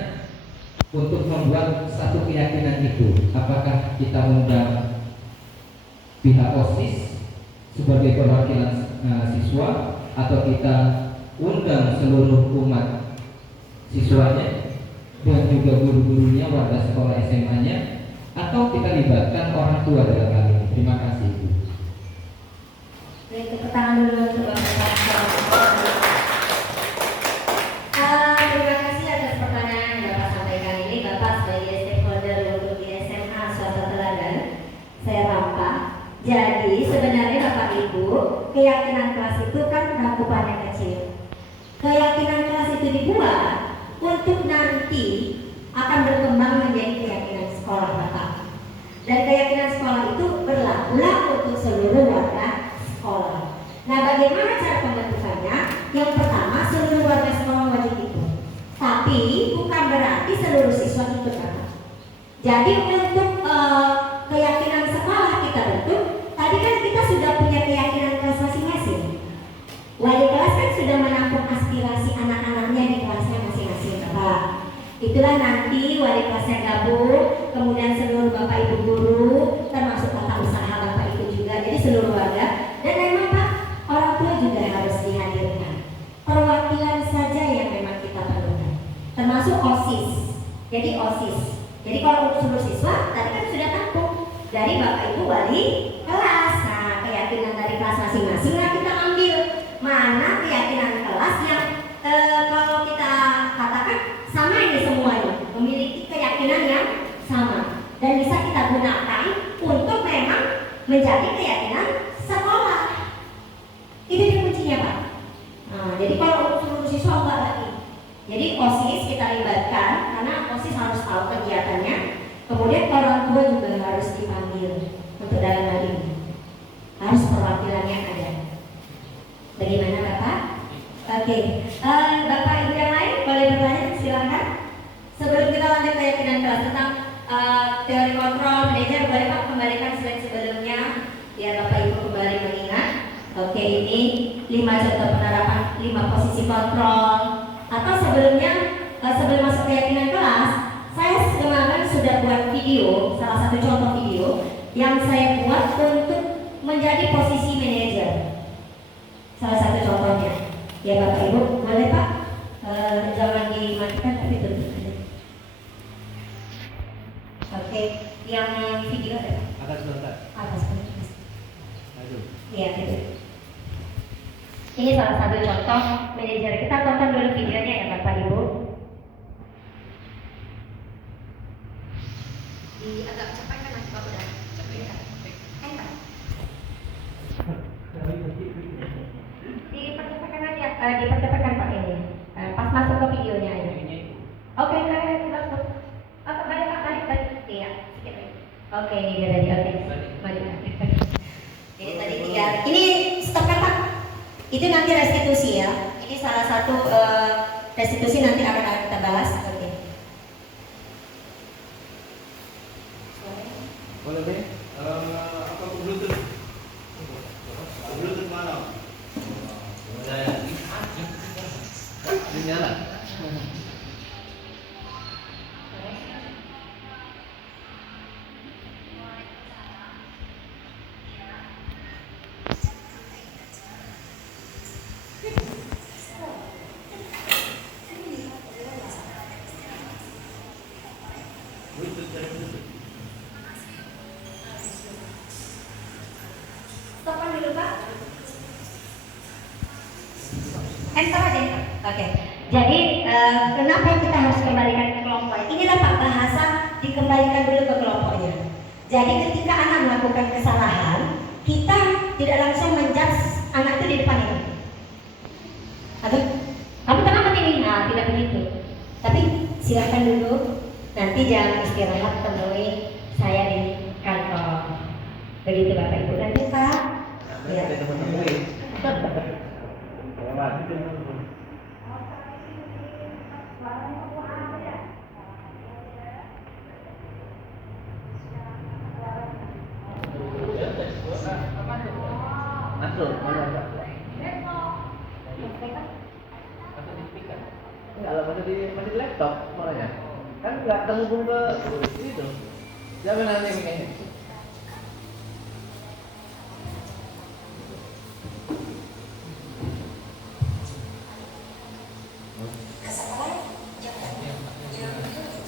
untuk membuat satu keyakinan itu? Apakah kita mengundang pihak OSIS sebagai perwakilan siswa, atau kita undang seluruh umat siswanya dan juga guru-gurunya, warga sekolah SMA-nya, atau kita libatkan orang tua dalam hal ini? Terima kasih Ibu. Tepuk tangan dulu untuk Bapak. Terima kasih atas pertanyaan yang Bapak sampaikan ini. Bapak sebagai stakeholder untuk di SMA Swasta Teladan, saya rampak. Jadi sebenarnya Bapak Ibu, keyakinan kelas itu kan cakupannya kecil. Keyakinan kelas itu dibuat untuk nanti akan berkembang menjadi keyakinan sekolah Bapak. Dan keyakinan sekolah itu berlaku untuk seluruh warga sekolah. Nah, bagaimana cara pembentukannya? Yang pertama, seluruh warga sekolah wajib ikut. Tapi bukan berarti seluruh siswa ikut Jadi untuk keyakinan sekolah kita bentuk, tadi kan kita sudah punya keyakinan kelas masing-masing. Wali kelas kan sudah menampung aspirasi anak-anaknya di kelasnya masing-masing, Bapak. Itulah nanti wali kelasnya gabung, kemudian seluruh Bapak Ibu guru, termasuk tata usaha Bapak Ibu juga, jadi seluruh warga. Dan memang Pak, orang tua juga harus dihadirkan. Perwakilan saja yang memang kita perlukan, termasuk OSIS. Jadi OSIS. Jadi kalau untuk seluruh siswa, tadi kan sudah tampung dari Bapak Ibu wali kelas. Nah, keyakinan dari kelas masing-masing lah kita ambil. Mana keyakinan kelas yang kalau kita katakan sama ini semuanya, memiliki keyakinan yang sama dan bisa kita gunakan untuk memang menjadi keyakinan sekolah. Itu dia kuncinya Pak. Nah, jadi kalau untuk seluruh siswa enggak lagi. Jadi OSIS kita libatkan karena OSIS harus tahu kegiatannya. Kemudian orang tua juga harus dipanggil untuk dalam hal ini. Harus perwakilannya ada. Bagaimana Bapak? Oke, Bapak Ibu yang lain boleh bertanya, silakan. Sebelum kita lanjut keyakinan kelas tentang teori kontrol manajer, boleh Pak kembalikan slide sebelumnya biar Bapak Ibu kembali mengingat. Oke, ini 5 contoh penerapan 5 posisi kontrol. Atau sebelumnya sebelum masuk keyakinan kelas, saya kemarin sudah buat video, salah satu contoh video yang saya buat untuk menjadi posisi manajer. Salah satu contohnya. Ya Bapak Ibu, boleh Pak? Jangan dimatikan tapi tutup aja. Oke, yang video ada? Atas sebentar. Atas sebentar. Aduh. Iya, itu. Ini salah satu contoh manajer. Kita tonton dulu videonya ya Bapak Ibu. Agak cepat kan nanti Pak udah cepet ya. Enter. Dipercepatkan aja, dipercepatkan Pak ini. Pas masuk ke videonya aja. Oke, langsung. Balik Pak, balik. Iya, sedikit lagi. Oke, ini dia tadi. Oke, balik. Ini tadi 3. Ini stop kan Pak? Itu nanti restitusi ya. Ini salah satu restitusi nanti akan kita bahas. Oke. Boleh deh. Apa Bluetooth? Bluetooth mana? Ini nyala. Bluetooth dari Bluetooth. Stopkan dulu Pak. Enter aja. Oke. Jadi kenapa kita harus kembalikan ke kelompok? Inilah Pak bahasa dikembalikan dulu ke kelompoknya. Jadi ketika anak melakukan kesalahan, kita tidak langsung menjudge anak itu di depan ini. Atau kamu kenapa ini? Nah, tidak begitu. Tapi silakan dulu. Nanti jangan istirahat temui saya di kantor. Begitu Bapak Ibu. Nanti Pak. Ya. Masuk, mana Pak? Enggak lah, masih di laptop suaranya. Kan enggak terhubung ke itu. Jangan nanti begini.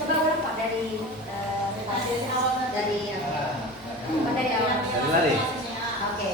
Coba ulang Pak dari awal dari awal. Dari lari. Oke.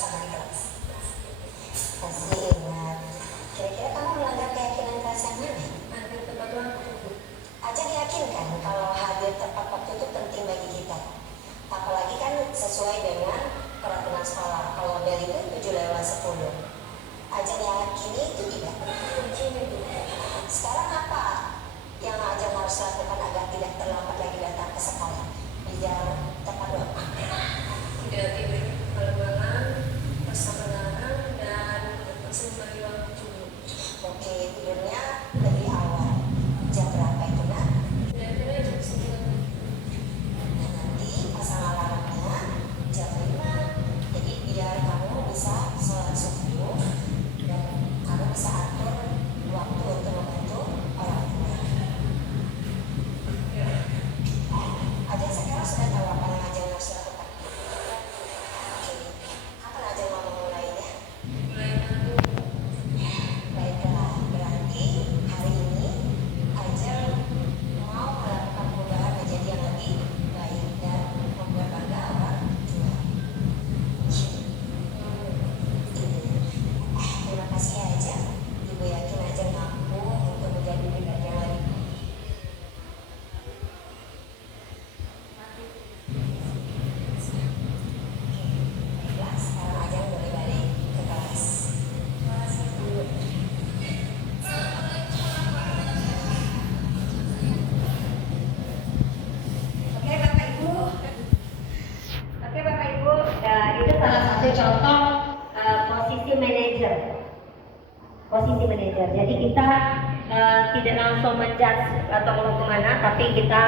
bersama di kelas. Pasti ingat. Kira-kira kamu melanggar keyakinan kelas yang mana? Hadir tepat waktu. Ajak yakinkan kalau hadir tepat waktu itu penting bagi kita. Apalagi kan sesuai dengan peraturan sekolah. Kalau bel itu 7:10. Ajak yakini itu tidak. Sekarang apa yang Ajak harus lakukan agar tidak terlambat lagi datang ke sekolah? Biar tepat waktu. Tidak diberi penerbangan, kesabaran, dan berpesan bagi waktu. Oke, tidurnya lebih awal. Jam berapa itu, Nak? Kira-kira jam 9. Nah, nanti pasang alarmnya jam 5. Jadi biar kamu bisa sholat subuh dan kamu bisa atur waktu untuk membantu orang tua. Ajeng sekarang sudah tahu apa yang Ajeng harus lakukan. Oke, kapan Ajeng mau memulainya? Mulai nanti. Baiklah, berarti hari ini Ajeng mau melakukan perubahan menjadi yang lebih baik dan membuat bangga orang tua. Terima kasih ya Ajeng. Ibu yakin Ajeng mampu untuk menjadi pribadi yang lebih baik. Baiklah, sekarang Ajeng boleh balik ke kelas. Oke Bapak Ibu, itu salah satu contoh posisi manajer. Posisi manajer. Jadi kita tidak langsung menjudge atau mau kemana, tapi kita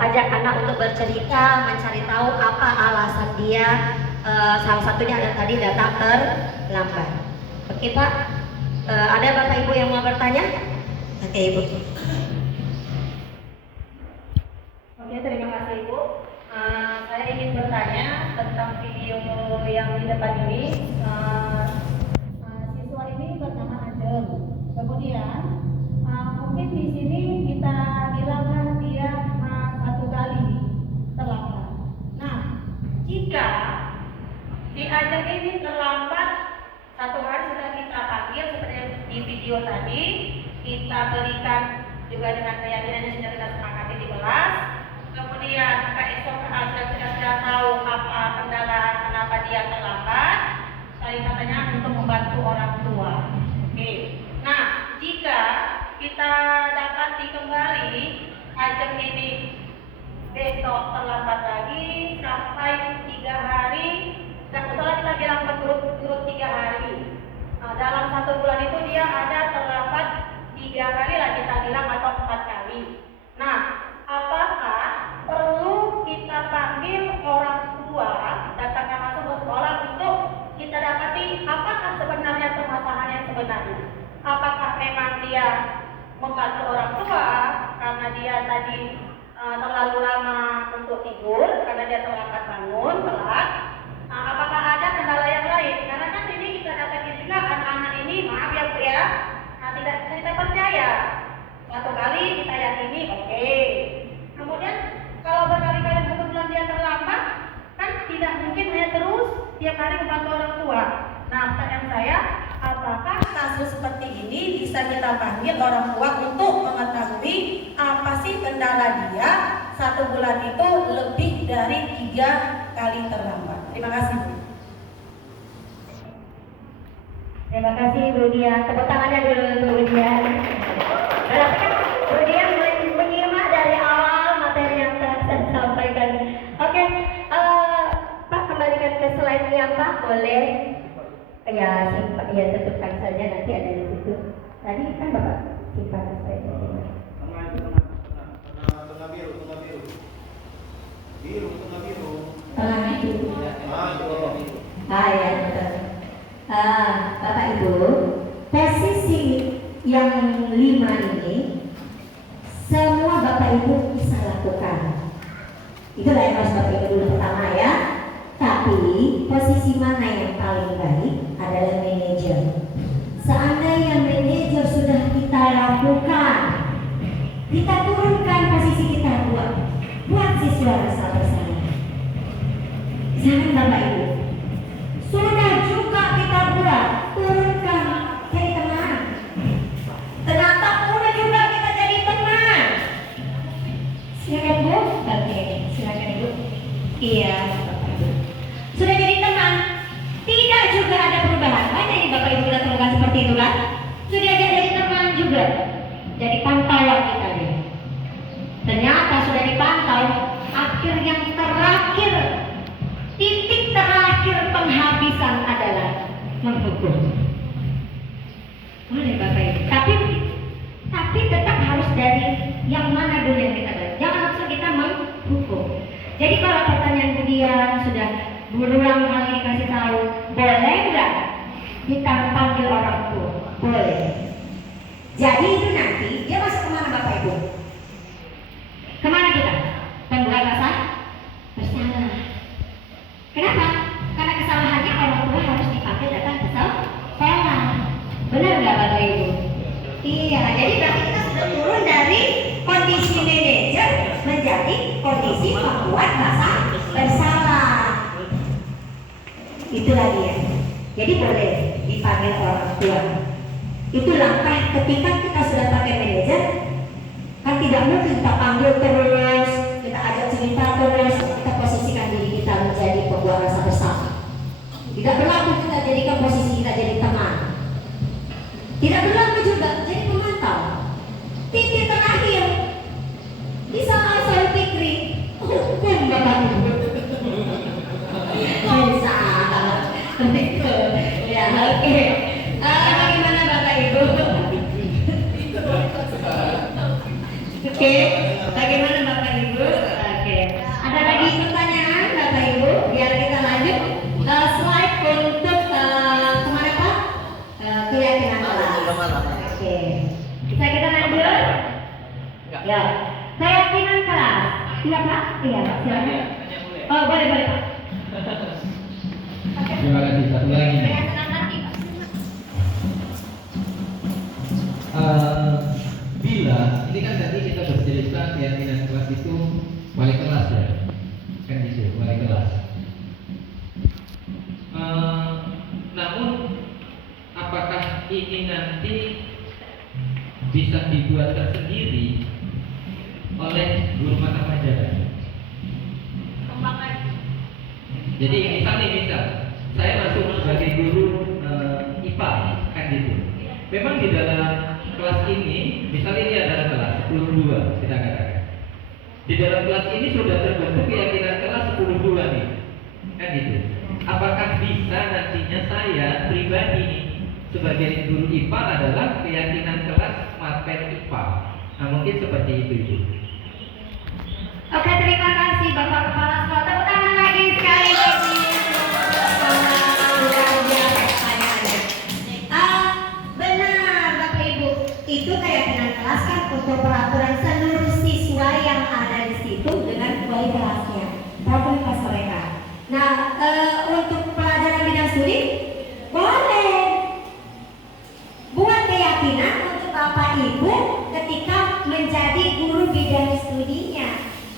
ajak anak untuk bercerita, mencari tahu apa alasan dia. Salah satunya ada tadi datang terlambat. Oke Pak, ada Bapak Ibu yang mau bertanya? Oke Ibu. Oke, terima kasih Ibu. Saya ingin bertanya tentang video yang di depan ini. Siswa ini bernama Ajeng. Kemudian mungkin di sini kita bilangkan dia 1 kali terlambat. Nah, jika si Ajeng ini terlambat 1 hari sudah kita panggil seperti di video tadi, kita berikan juga dengan keyakinan yang sudah kita sepakati di kelas. Kemudian keesok sudah tahu apa kendala kenapa dia terlambat. Tadi katanya untuk membantu orang tua. Oke. Nah, jika kita dapati kembali Ajeng ini besok terlambat lagi sampai 3 hari, dan setelah kita bilang berturut-turut 3 hari. Dalam 1 bulan itu dia ada terlambat 3 kali lah kita bilang atau 4 kali. Nah, apakah perlu kita panggil orang tua datangnya langsung ke sekolah untuk kita dapati apakah sebenarnya permasalahan yang sebenarnya? Apakah memang dia membantu orang tua karena dia tadi terlalu lama untuk tidur karena dia terlambat bangun telat? Apakah ada kendala yang lain? Karena kan ini kita dapati juga anak-anak ini, maaf ya Bu ya, tidak kita percaya. 1 kali kita yakini oke. Kemudian kalau berkali-kali 1 bulan dia terlambat, kan tidak mungkin hanya terus tiap hari membantu orang tua. Nah, pertanyaan saya, apakah kasus seperti ini bisa kita panggil orang tua untuk mengetahui apa sih kendala dia 1 bulan itu lebih dari 3 kali terlambat? Terima kasih Bu. Terima kasih Bu Dian. Tepuk tangannya dulu untuk Bu Dian. Berarti kan Bu Dian menyimak dari awal materi yang telah saya sampaikan. Oke, Pak kembalikan ke slide-nya Pak, boleh? Ya, simpan, ya tetapkan saja nanti ada di situ. Tadi kan Bapak simpan slide-nya. Tengah biru. Tengah biru. Ya, betul. Bapak Ibu, posisi yang 5 ini semua Bapak Ibu bisa lakukan. Itulah yang harus Bapak Ibu dulu pertama ya. Tapi posisi mana yang paling baik adalah manajer. Seandainya manajer sudah kita lakukan, kita turunkan posisi kita buat siswa rasa bersalah. Jangan Bapak Ibu, sudah menghukum. Boleh Bapak Ibu. Tapi tetap harus dari yang mana dulu yang kita belajar. Jangan langsung kita menghukum. Jadi kalau pertanyaan Budian sudah berulang kali dikasih tahu, boleh nggak kita panggil orang tua? Boleh. Jadi itu nanti dia masuk kemana Bapak Ibu? Kemana kita? Pembuat rasa bersalah. Kenapa? Karena kesalahannya orang tua harus dipanggil datang ke sekolah. Benar nggak Bapak Ibu? Iya. Jadi berarti kita sudah turun dari kondisi manajer menjadi kondisi pembuat rasa bersalah. Itulah dia. Jadi boleh dipanggil orang tua. Itu langkah ketika kita sudah pakai manajer, kan tidak mungkin kita panggil terus, kita ajak cerita terus, kita posisikan diri kita menjadi pembuat rasa bersalah. Tidak berlaku kita jadikan posisi kita jadi teman. Tidak berlaku juga jadi pemantau. Titik terakhir bisa asal pikir hukum Bapak Ibu. Bisa. Ya, oke. Bagaimana Bapak Ibu? Oke, bagaimana Bapak Ibu? Oke. Ada lagi pertanyaan Bapak Ibu? Biar kita lanjut slide untuk kemana Pak? Keyakinan kelas. Oke. Bisa kita lanjut? Ya. Keyakinan kelas. Iya Pak? Iya Pak. Silakan. Oh boleh Pak. Terima kasih. Satu lagi. Bila ini kan tadi kita bercerita keyakinan kelas itu wali kelas ya, kan gitu wali kelas. Namun apakah ini nanti bisa dibuat tersendiri oleh guru mata pelajaran? Jadi misal saya masuk sebagai guru IPA kan gitu. Memang di dalam kelas ini, misalnya ini adalah kelas 10-2 kita katakan. Di dalam kelas ini sudah terbentuk keyakinan kelas 10-2 nih, kan gitu. Apakah bisa nantinya saya pribadi sebagai guru IPA adalah keyakinan kelas materi IPA? Nah mungkin seperti itu Ibu. Oke, terima kasih Bapak Kepala Sekolah. Tepuk tangan lagi sekali lagi. Benar Bapak Ibu, itu keyakinan kelas kan untuk peraturan seluruh siswa yang ada di situ dengan wali kelasnya, peraturan kelas mereka. Nah, untuk pelajaran bidang studi boleh buat keyakinan untuk Bapak Ibu ketika menjadi guru bidang studinya.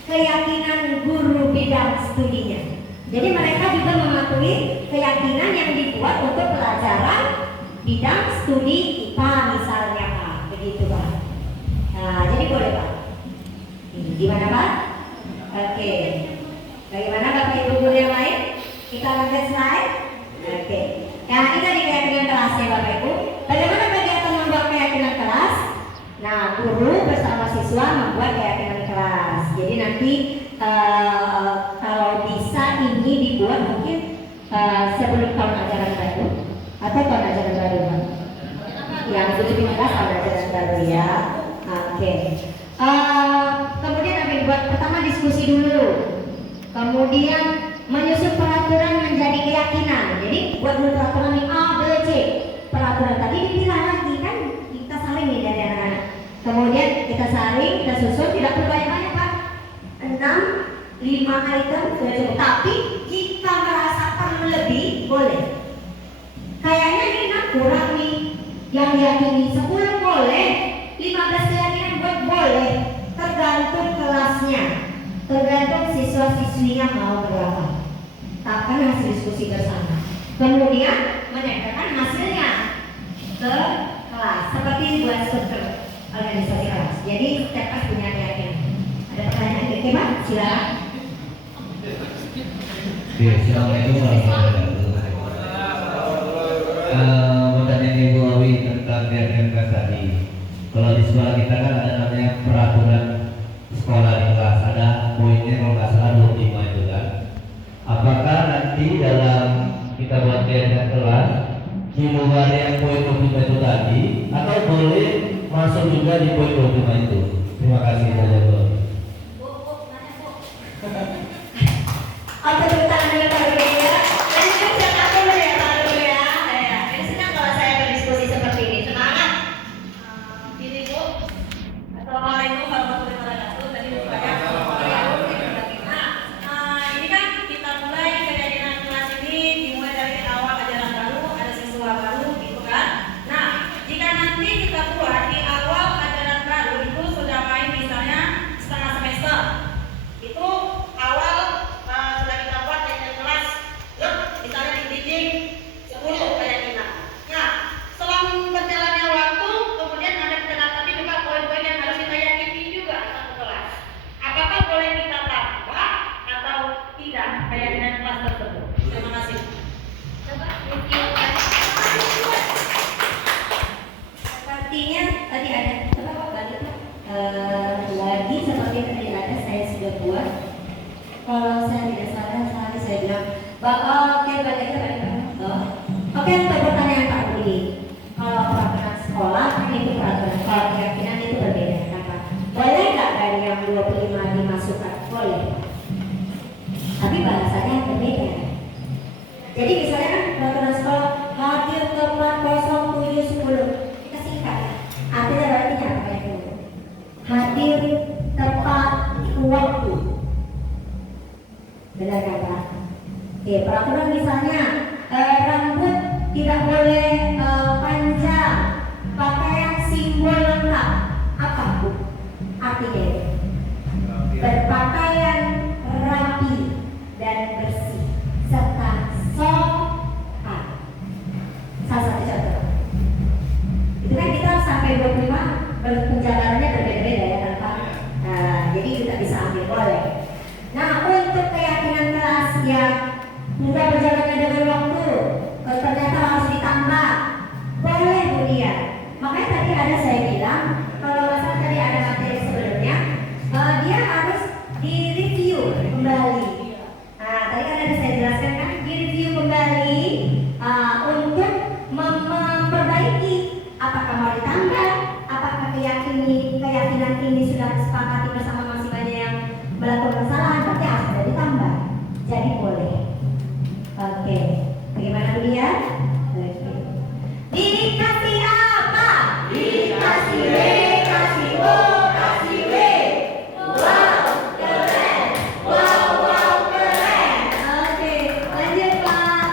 Keyakinan guru bidang studinya. Jadi mereka juga mematuhi keyakinan yang dibuat untuk pelajaran bidang studi IPA misalnya Pak, begitu Pak. Nah, jadi boleh Pak. Gimana Pak? Oke. Bagaimana Bapak Ibu guru yang lain? Kita lanjut slide. Oke. Nah, ini tadi keyakinan kelasnya Bapak Ibu. Bagaimana kegiatan membuat keyakinan kelas? Nah, guru bersama siswa membuat keyakinan kelas. Jadi nanti kalau bisa ini dibuat mungkin sebelum tahun ajaran baru atau tahun ajaran baru Pak? Yang 2015 tahun ajaran baru ya. Oke. Kemudian apa yang dibuat? Pertama diskusi dulu. Kemudian menyusun peraturan menjadi keyakinan. Jadi buat dulu peraturan yang A, B, C. Peraturan tadi dipilah lagi kan kita saling nih dari anak-anak. Kemudian kita saring, kita susun, tidak perlu banyak-banyak Pak. 6, 5 item sudah cukup. Tapi jika merasa perlu lebih, boleh. Kayaknya ini kurang nih. Yang diyakini 10 boleh, 15 keyakinan buat boleh. Tergantung kelasnya, tergantung siswa-siswinya mau berapa. Akan hasil diskusi bersama. Kemudian menempelkan hasilnya ke kelas. Seperti buat struktur organisasi kelas. Jadi setiap kelas punya keyakinan. Ada pertanyaan Oke Pak? Silakan. Assalamualaikum warahmatullahi wabarakatuh. Pertanyaan Ibu Awi tentang keyakinan kelas tadi. Kalau di sekolah kita kan ada namanya peraturan sekolah di kelas, ada poinnya kalau nggak salah 25 itu kan. Apakah nanti dalam kita buat keyakinan kelas di luar yang poin 25 itu tadi, atau boleh masuk juga di poin 25 itu? Terima kasih saja Bu. Oke, tepuk tangan dulu Pak Rudi ya. Lanjut yang aku dulu ya Pak Rudi ya. Ini senang kalau saya berdiskusi seperti ini. Semangat. Gini Bu, Assalamualaikum warahmatullahi wabarakatuh. Tadi Bu banyak. Nah, ini kan kita mulai kejadian kelas ini dimulai dari awal ajaran baru, ada siswa baru gitu kan. Nah, jika nanti kita buat di awal ajaran baru itu sudah main misalnya setengah semester, itu awal sudah kita buat kejadian kelas, misalnya di didik 10 kayak kita. Nah, setelah berjalannya waktu, kemudian ada terdapat juga poin-poin yang harus kita yakini juga satu kelas. Apakah boleh kita tambah atau tidak keyakinan kelas tersebut? Terima kasih. Coba sepertinya tadi ada coba balik lagi seperti tadi ada saya sudah buat. Kalau saya tidak salah saya bilang oke balik. Oke, untuk pertanyaan Pak Budi, kalau peraturan sekolah itu peraturan, kalau keyakinan itu berbeda kan Pak? Boleh nggak dari yang 25 dimasukkan? Boleh, tapi bahasanya berbeda. Jadi misalnya kan peraturan sekolah hadir tepat 07.10 kita singkat ya. Artinya apa itu? Hadir tepat waktu. Benar kan Pak? Oke, peraturan misalnya rambut tidak boleh panjang, pakaian simbol lengkap. Apa Bu? Artinya berpakaian rapi dan bersih serta sopan. Salah satu contoh. Itu kan kita sampai 25 penjabarannya berbeda-beda ya kan Pak? Jadi kita bisa ambil boleh. Nah, untuk keyakinan kelas yang sudah berjalannya dengan waktu, ternyata harus ditambah, boleh Bu Dia. Makanya tadi ada saya bilang, kalau masalah tadi ada materi sebelumnya, dia harus direview kembali. Nah, tadi kan ada saya jelaskan kan, direview kembali untuk memperbaiki apakah mau ditambah, apakah keyakinan ini sudah disepakati bersama masih banyak yang melakukan kesalahan, berarti harus ada ditambah. Jadi boleh. Oke, bagaimana Bu Dia? Dikasih apa? Dikasih W, kasih O, kasih W. Wow, keren. Wow, keren. Oke, lanjut Pak.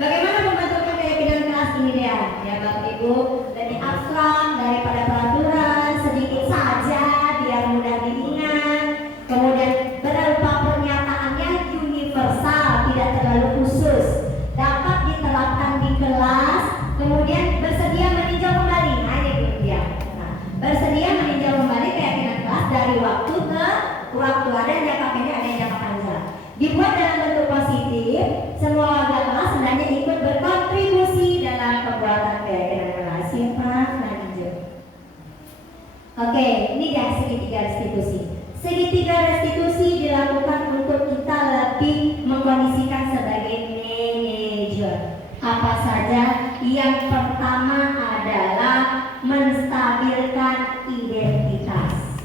Bagaimana membentukkan keyakinan kelas ini dia? Ya Bapak Ibu, dari abstrak, daripada peraturan, sedikit saja biar mudah diingat. Kemudian berupa pernyataannya universal, tidak terlalu khusus, dapat diterapkan di kelas. Kemudian bersedia meninjau kembali, nah ini dia. Nah, bersedia meninjau kembali keyakinan kelas dari waktu ke waktu, ada yang jangka pendek, ada yang jangka panjang. Dibuat dalam bentuk positif, semua warga kelas sebenarnya ikut berkontribusi dalam pembuatan keyakinan kelas. Ya Pak, lanjut. Oke, ini dia segitiga restitusi. Segitiga restitusi dilakukan untuk kita lebih mengkondisikan sebagai manajer. Apa saja? Yang pertama adalah menstabilkan identitas.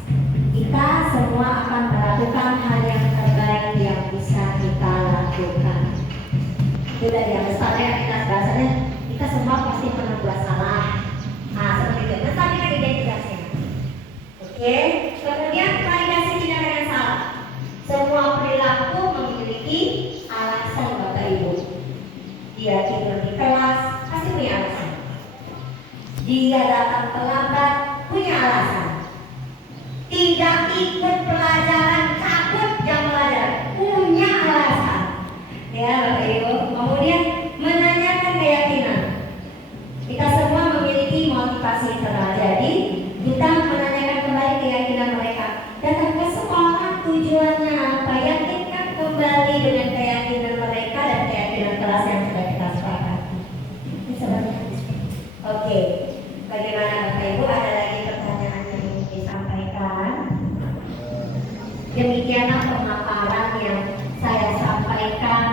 Kita semua akan melakukan hal yang terbaik yang bisa kita lakukan. Itu dari yang menstabilkan identitas, bahasanya kita semua pasti pernah buat salah. Nah, seperti itu. Menstabilkan identitasnya. Oke, kemudian validasi tindakan yang salah. Semua perilaku memiliki alasan Bapak Ibu. Dia tidur di kelas, pasti punya alasan. Dia datang terlambat, punya alasan. Tidak ikut pelajaran, cabut jam pelajaran, punya alasan. Ya Bapak Ibu, kemudian menanyakan keyakinan. Kita semua memiliki motivasi internal. Jadi kita menanyakan kembali keyakinan mereka. Datang ke sekolah tujuannya apa? Yakinkan kembali dengan keyakinan mereka dan keyakinan kelas yang sudah kita sepakati. Ini sebenarnya. Oke, bagaimana Bapak Ibu? Ada lagi pertanyaan yang ingin disampaikan? Demikianlah pemaparan yang saya sampaikan.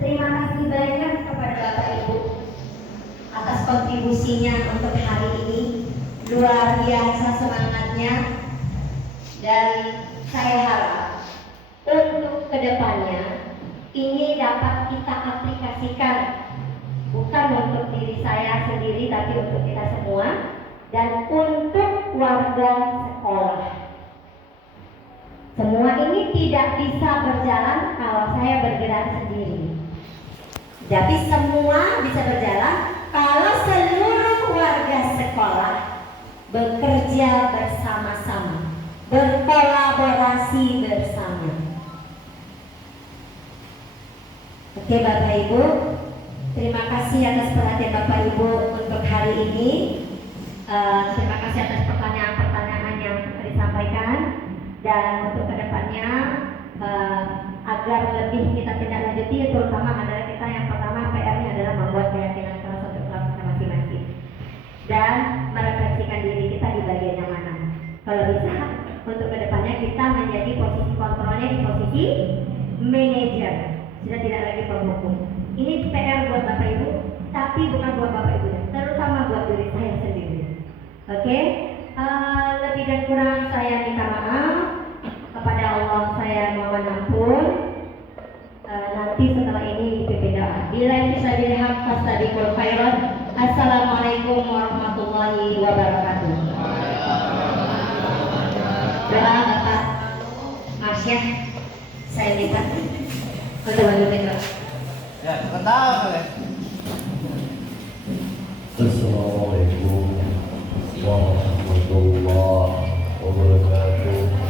Terima kasih banyak kontribusinya untuk hari ini. Luar biasa semangatnya. Dan saya harap untuk kedepannya ini dapat kita aplikasikan, bukan untuk diri saya sendiri tapi untuk kita semua dan untuk warga sekolah. Semua ini tidak bisa berjalan kalau saya bergerak sendiri, tapi semua bisa berjalan kalau seluruh warga sekolah bekerja bersama-sama, berkolaborasi bersama. Oke Bapak Ibu, terima kasih atas perhatian Bapak Ibu untuk hari ini. Terima kasih atas pertanyaan-pertanyaan yang disampaikan. Dan untuk kedepannya agar lebih kita tindak lanjuti, terutama adalah kita yang pertama PR-nya adalah membuat keyakinan kelas untuk kelas kita masing-masing dan merefleksikan diri kita di bagian yang mana. Kalau bisa untuk kedepannya kita menjadi posisi kontrolnya di posisi manajer, sudah tidak lagi penghukum. Ini PR buat Bapak Ibu, tapi bukan buat Bapak Ibu, terutama buat diri saya sendiri. Oke? Lebih dan kurang saya minta maaf. Kepada Allah saya mohon ampun. Nanti setelah ini dipimpin doa. Bila bisa dilihat fastabiqul khairat. Assalamualaikum warahmatullahi wabarakatuh. Doa Bapak Masyah saya minta untuk bantuin doa. Ya, ketawa kalian. Assalamualaikum warahmatullahi wabarakatuh.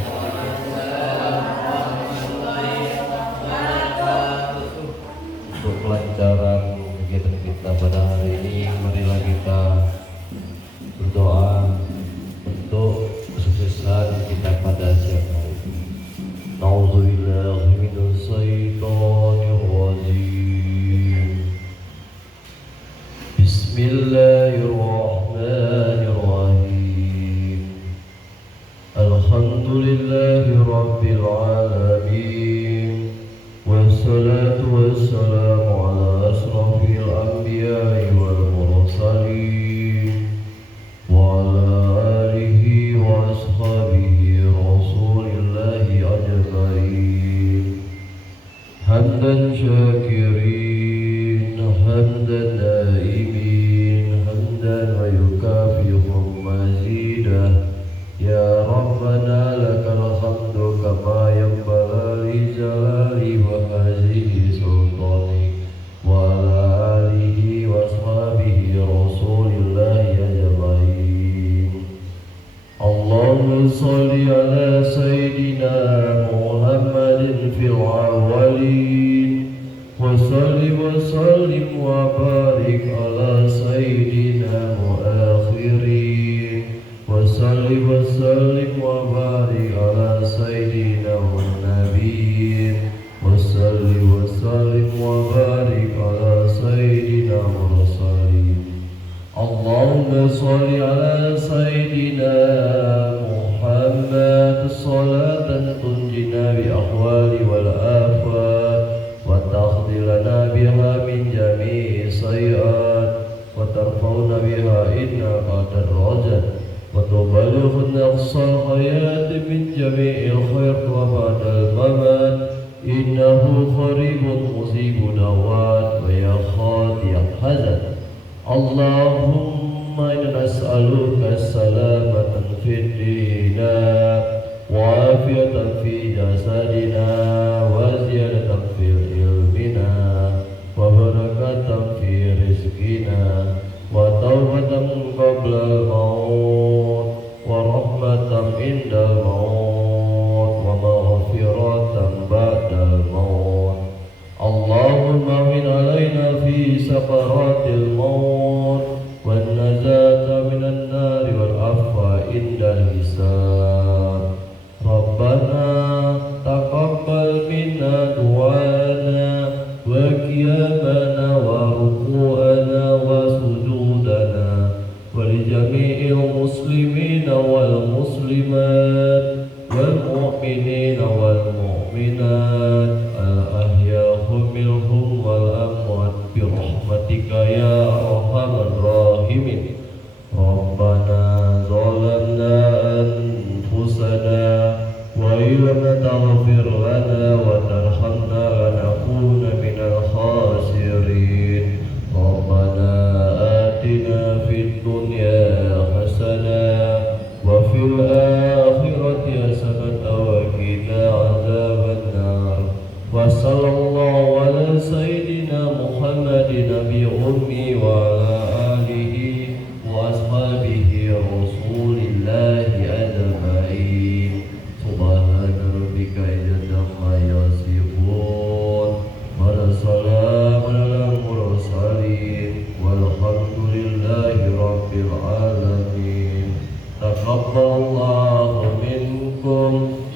Untuk kelancaran kegiatan kita pada hari ini, marilah kita berdoa untuk kesuksesan kita pada siang hari. Nauzubillahi minash shaitonir rajim. Bismillahirrahmanirrahim. Alhamdulillahi rabbil alamin. Wassalatu wassalamu ala asrafil anbiya'i wal mursalin wa ala alihi wa ashabihi rasulillahi ajma'in. Hamdan syakirin, hamdan naimin, hamdan wa yukafi'u mazidah. Ya Rabbana lakal hamdu kama yanbaghi li jalali wa hazihi sultanik wa ala alihi wa ashabihi rasulillahi ajma'in. Allahumma salli ala sayyidina Muhammadin fil awwalin wa salli wa sallim wa barik ala sayyidina muakhirin wa salli wa sallim wa barik ala sayyidina nabiyyin wa salli wa sallim wa barik ala sayyidina mursalin. Allahumma salli ala sayyidina Muhammad salatan tunjina bi ahwali wal afat wa takhdilana biha min jami'i sayyi'at wa tarfa'una biha innaka darajat wa tuballighuna aqsal hayati min jami'il khair wa ba'dal mamat innahu qaribun musibun dawat wa ya khatiyah hazan. Allahumma inna nas'aluka salamatan fid dina wa afiyatan fi jasadina wa ziyadatan fil ilmina wa barakatan fi rizqina wa tawbatan qabla al-maut wa rahmatan inda al-maut wa maghfiratan ba'da al-maut. Allahumma min alayna fi sakaratil maut wan najata minan nari wal afwa Assalamualaikum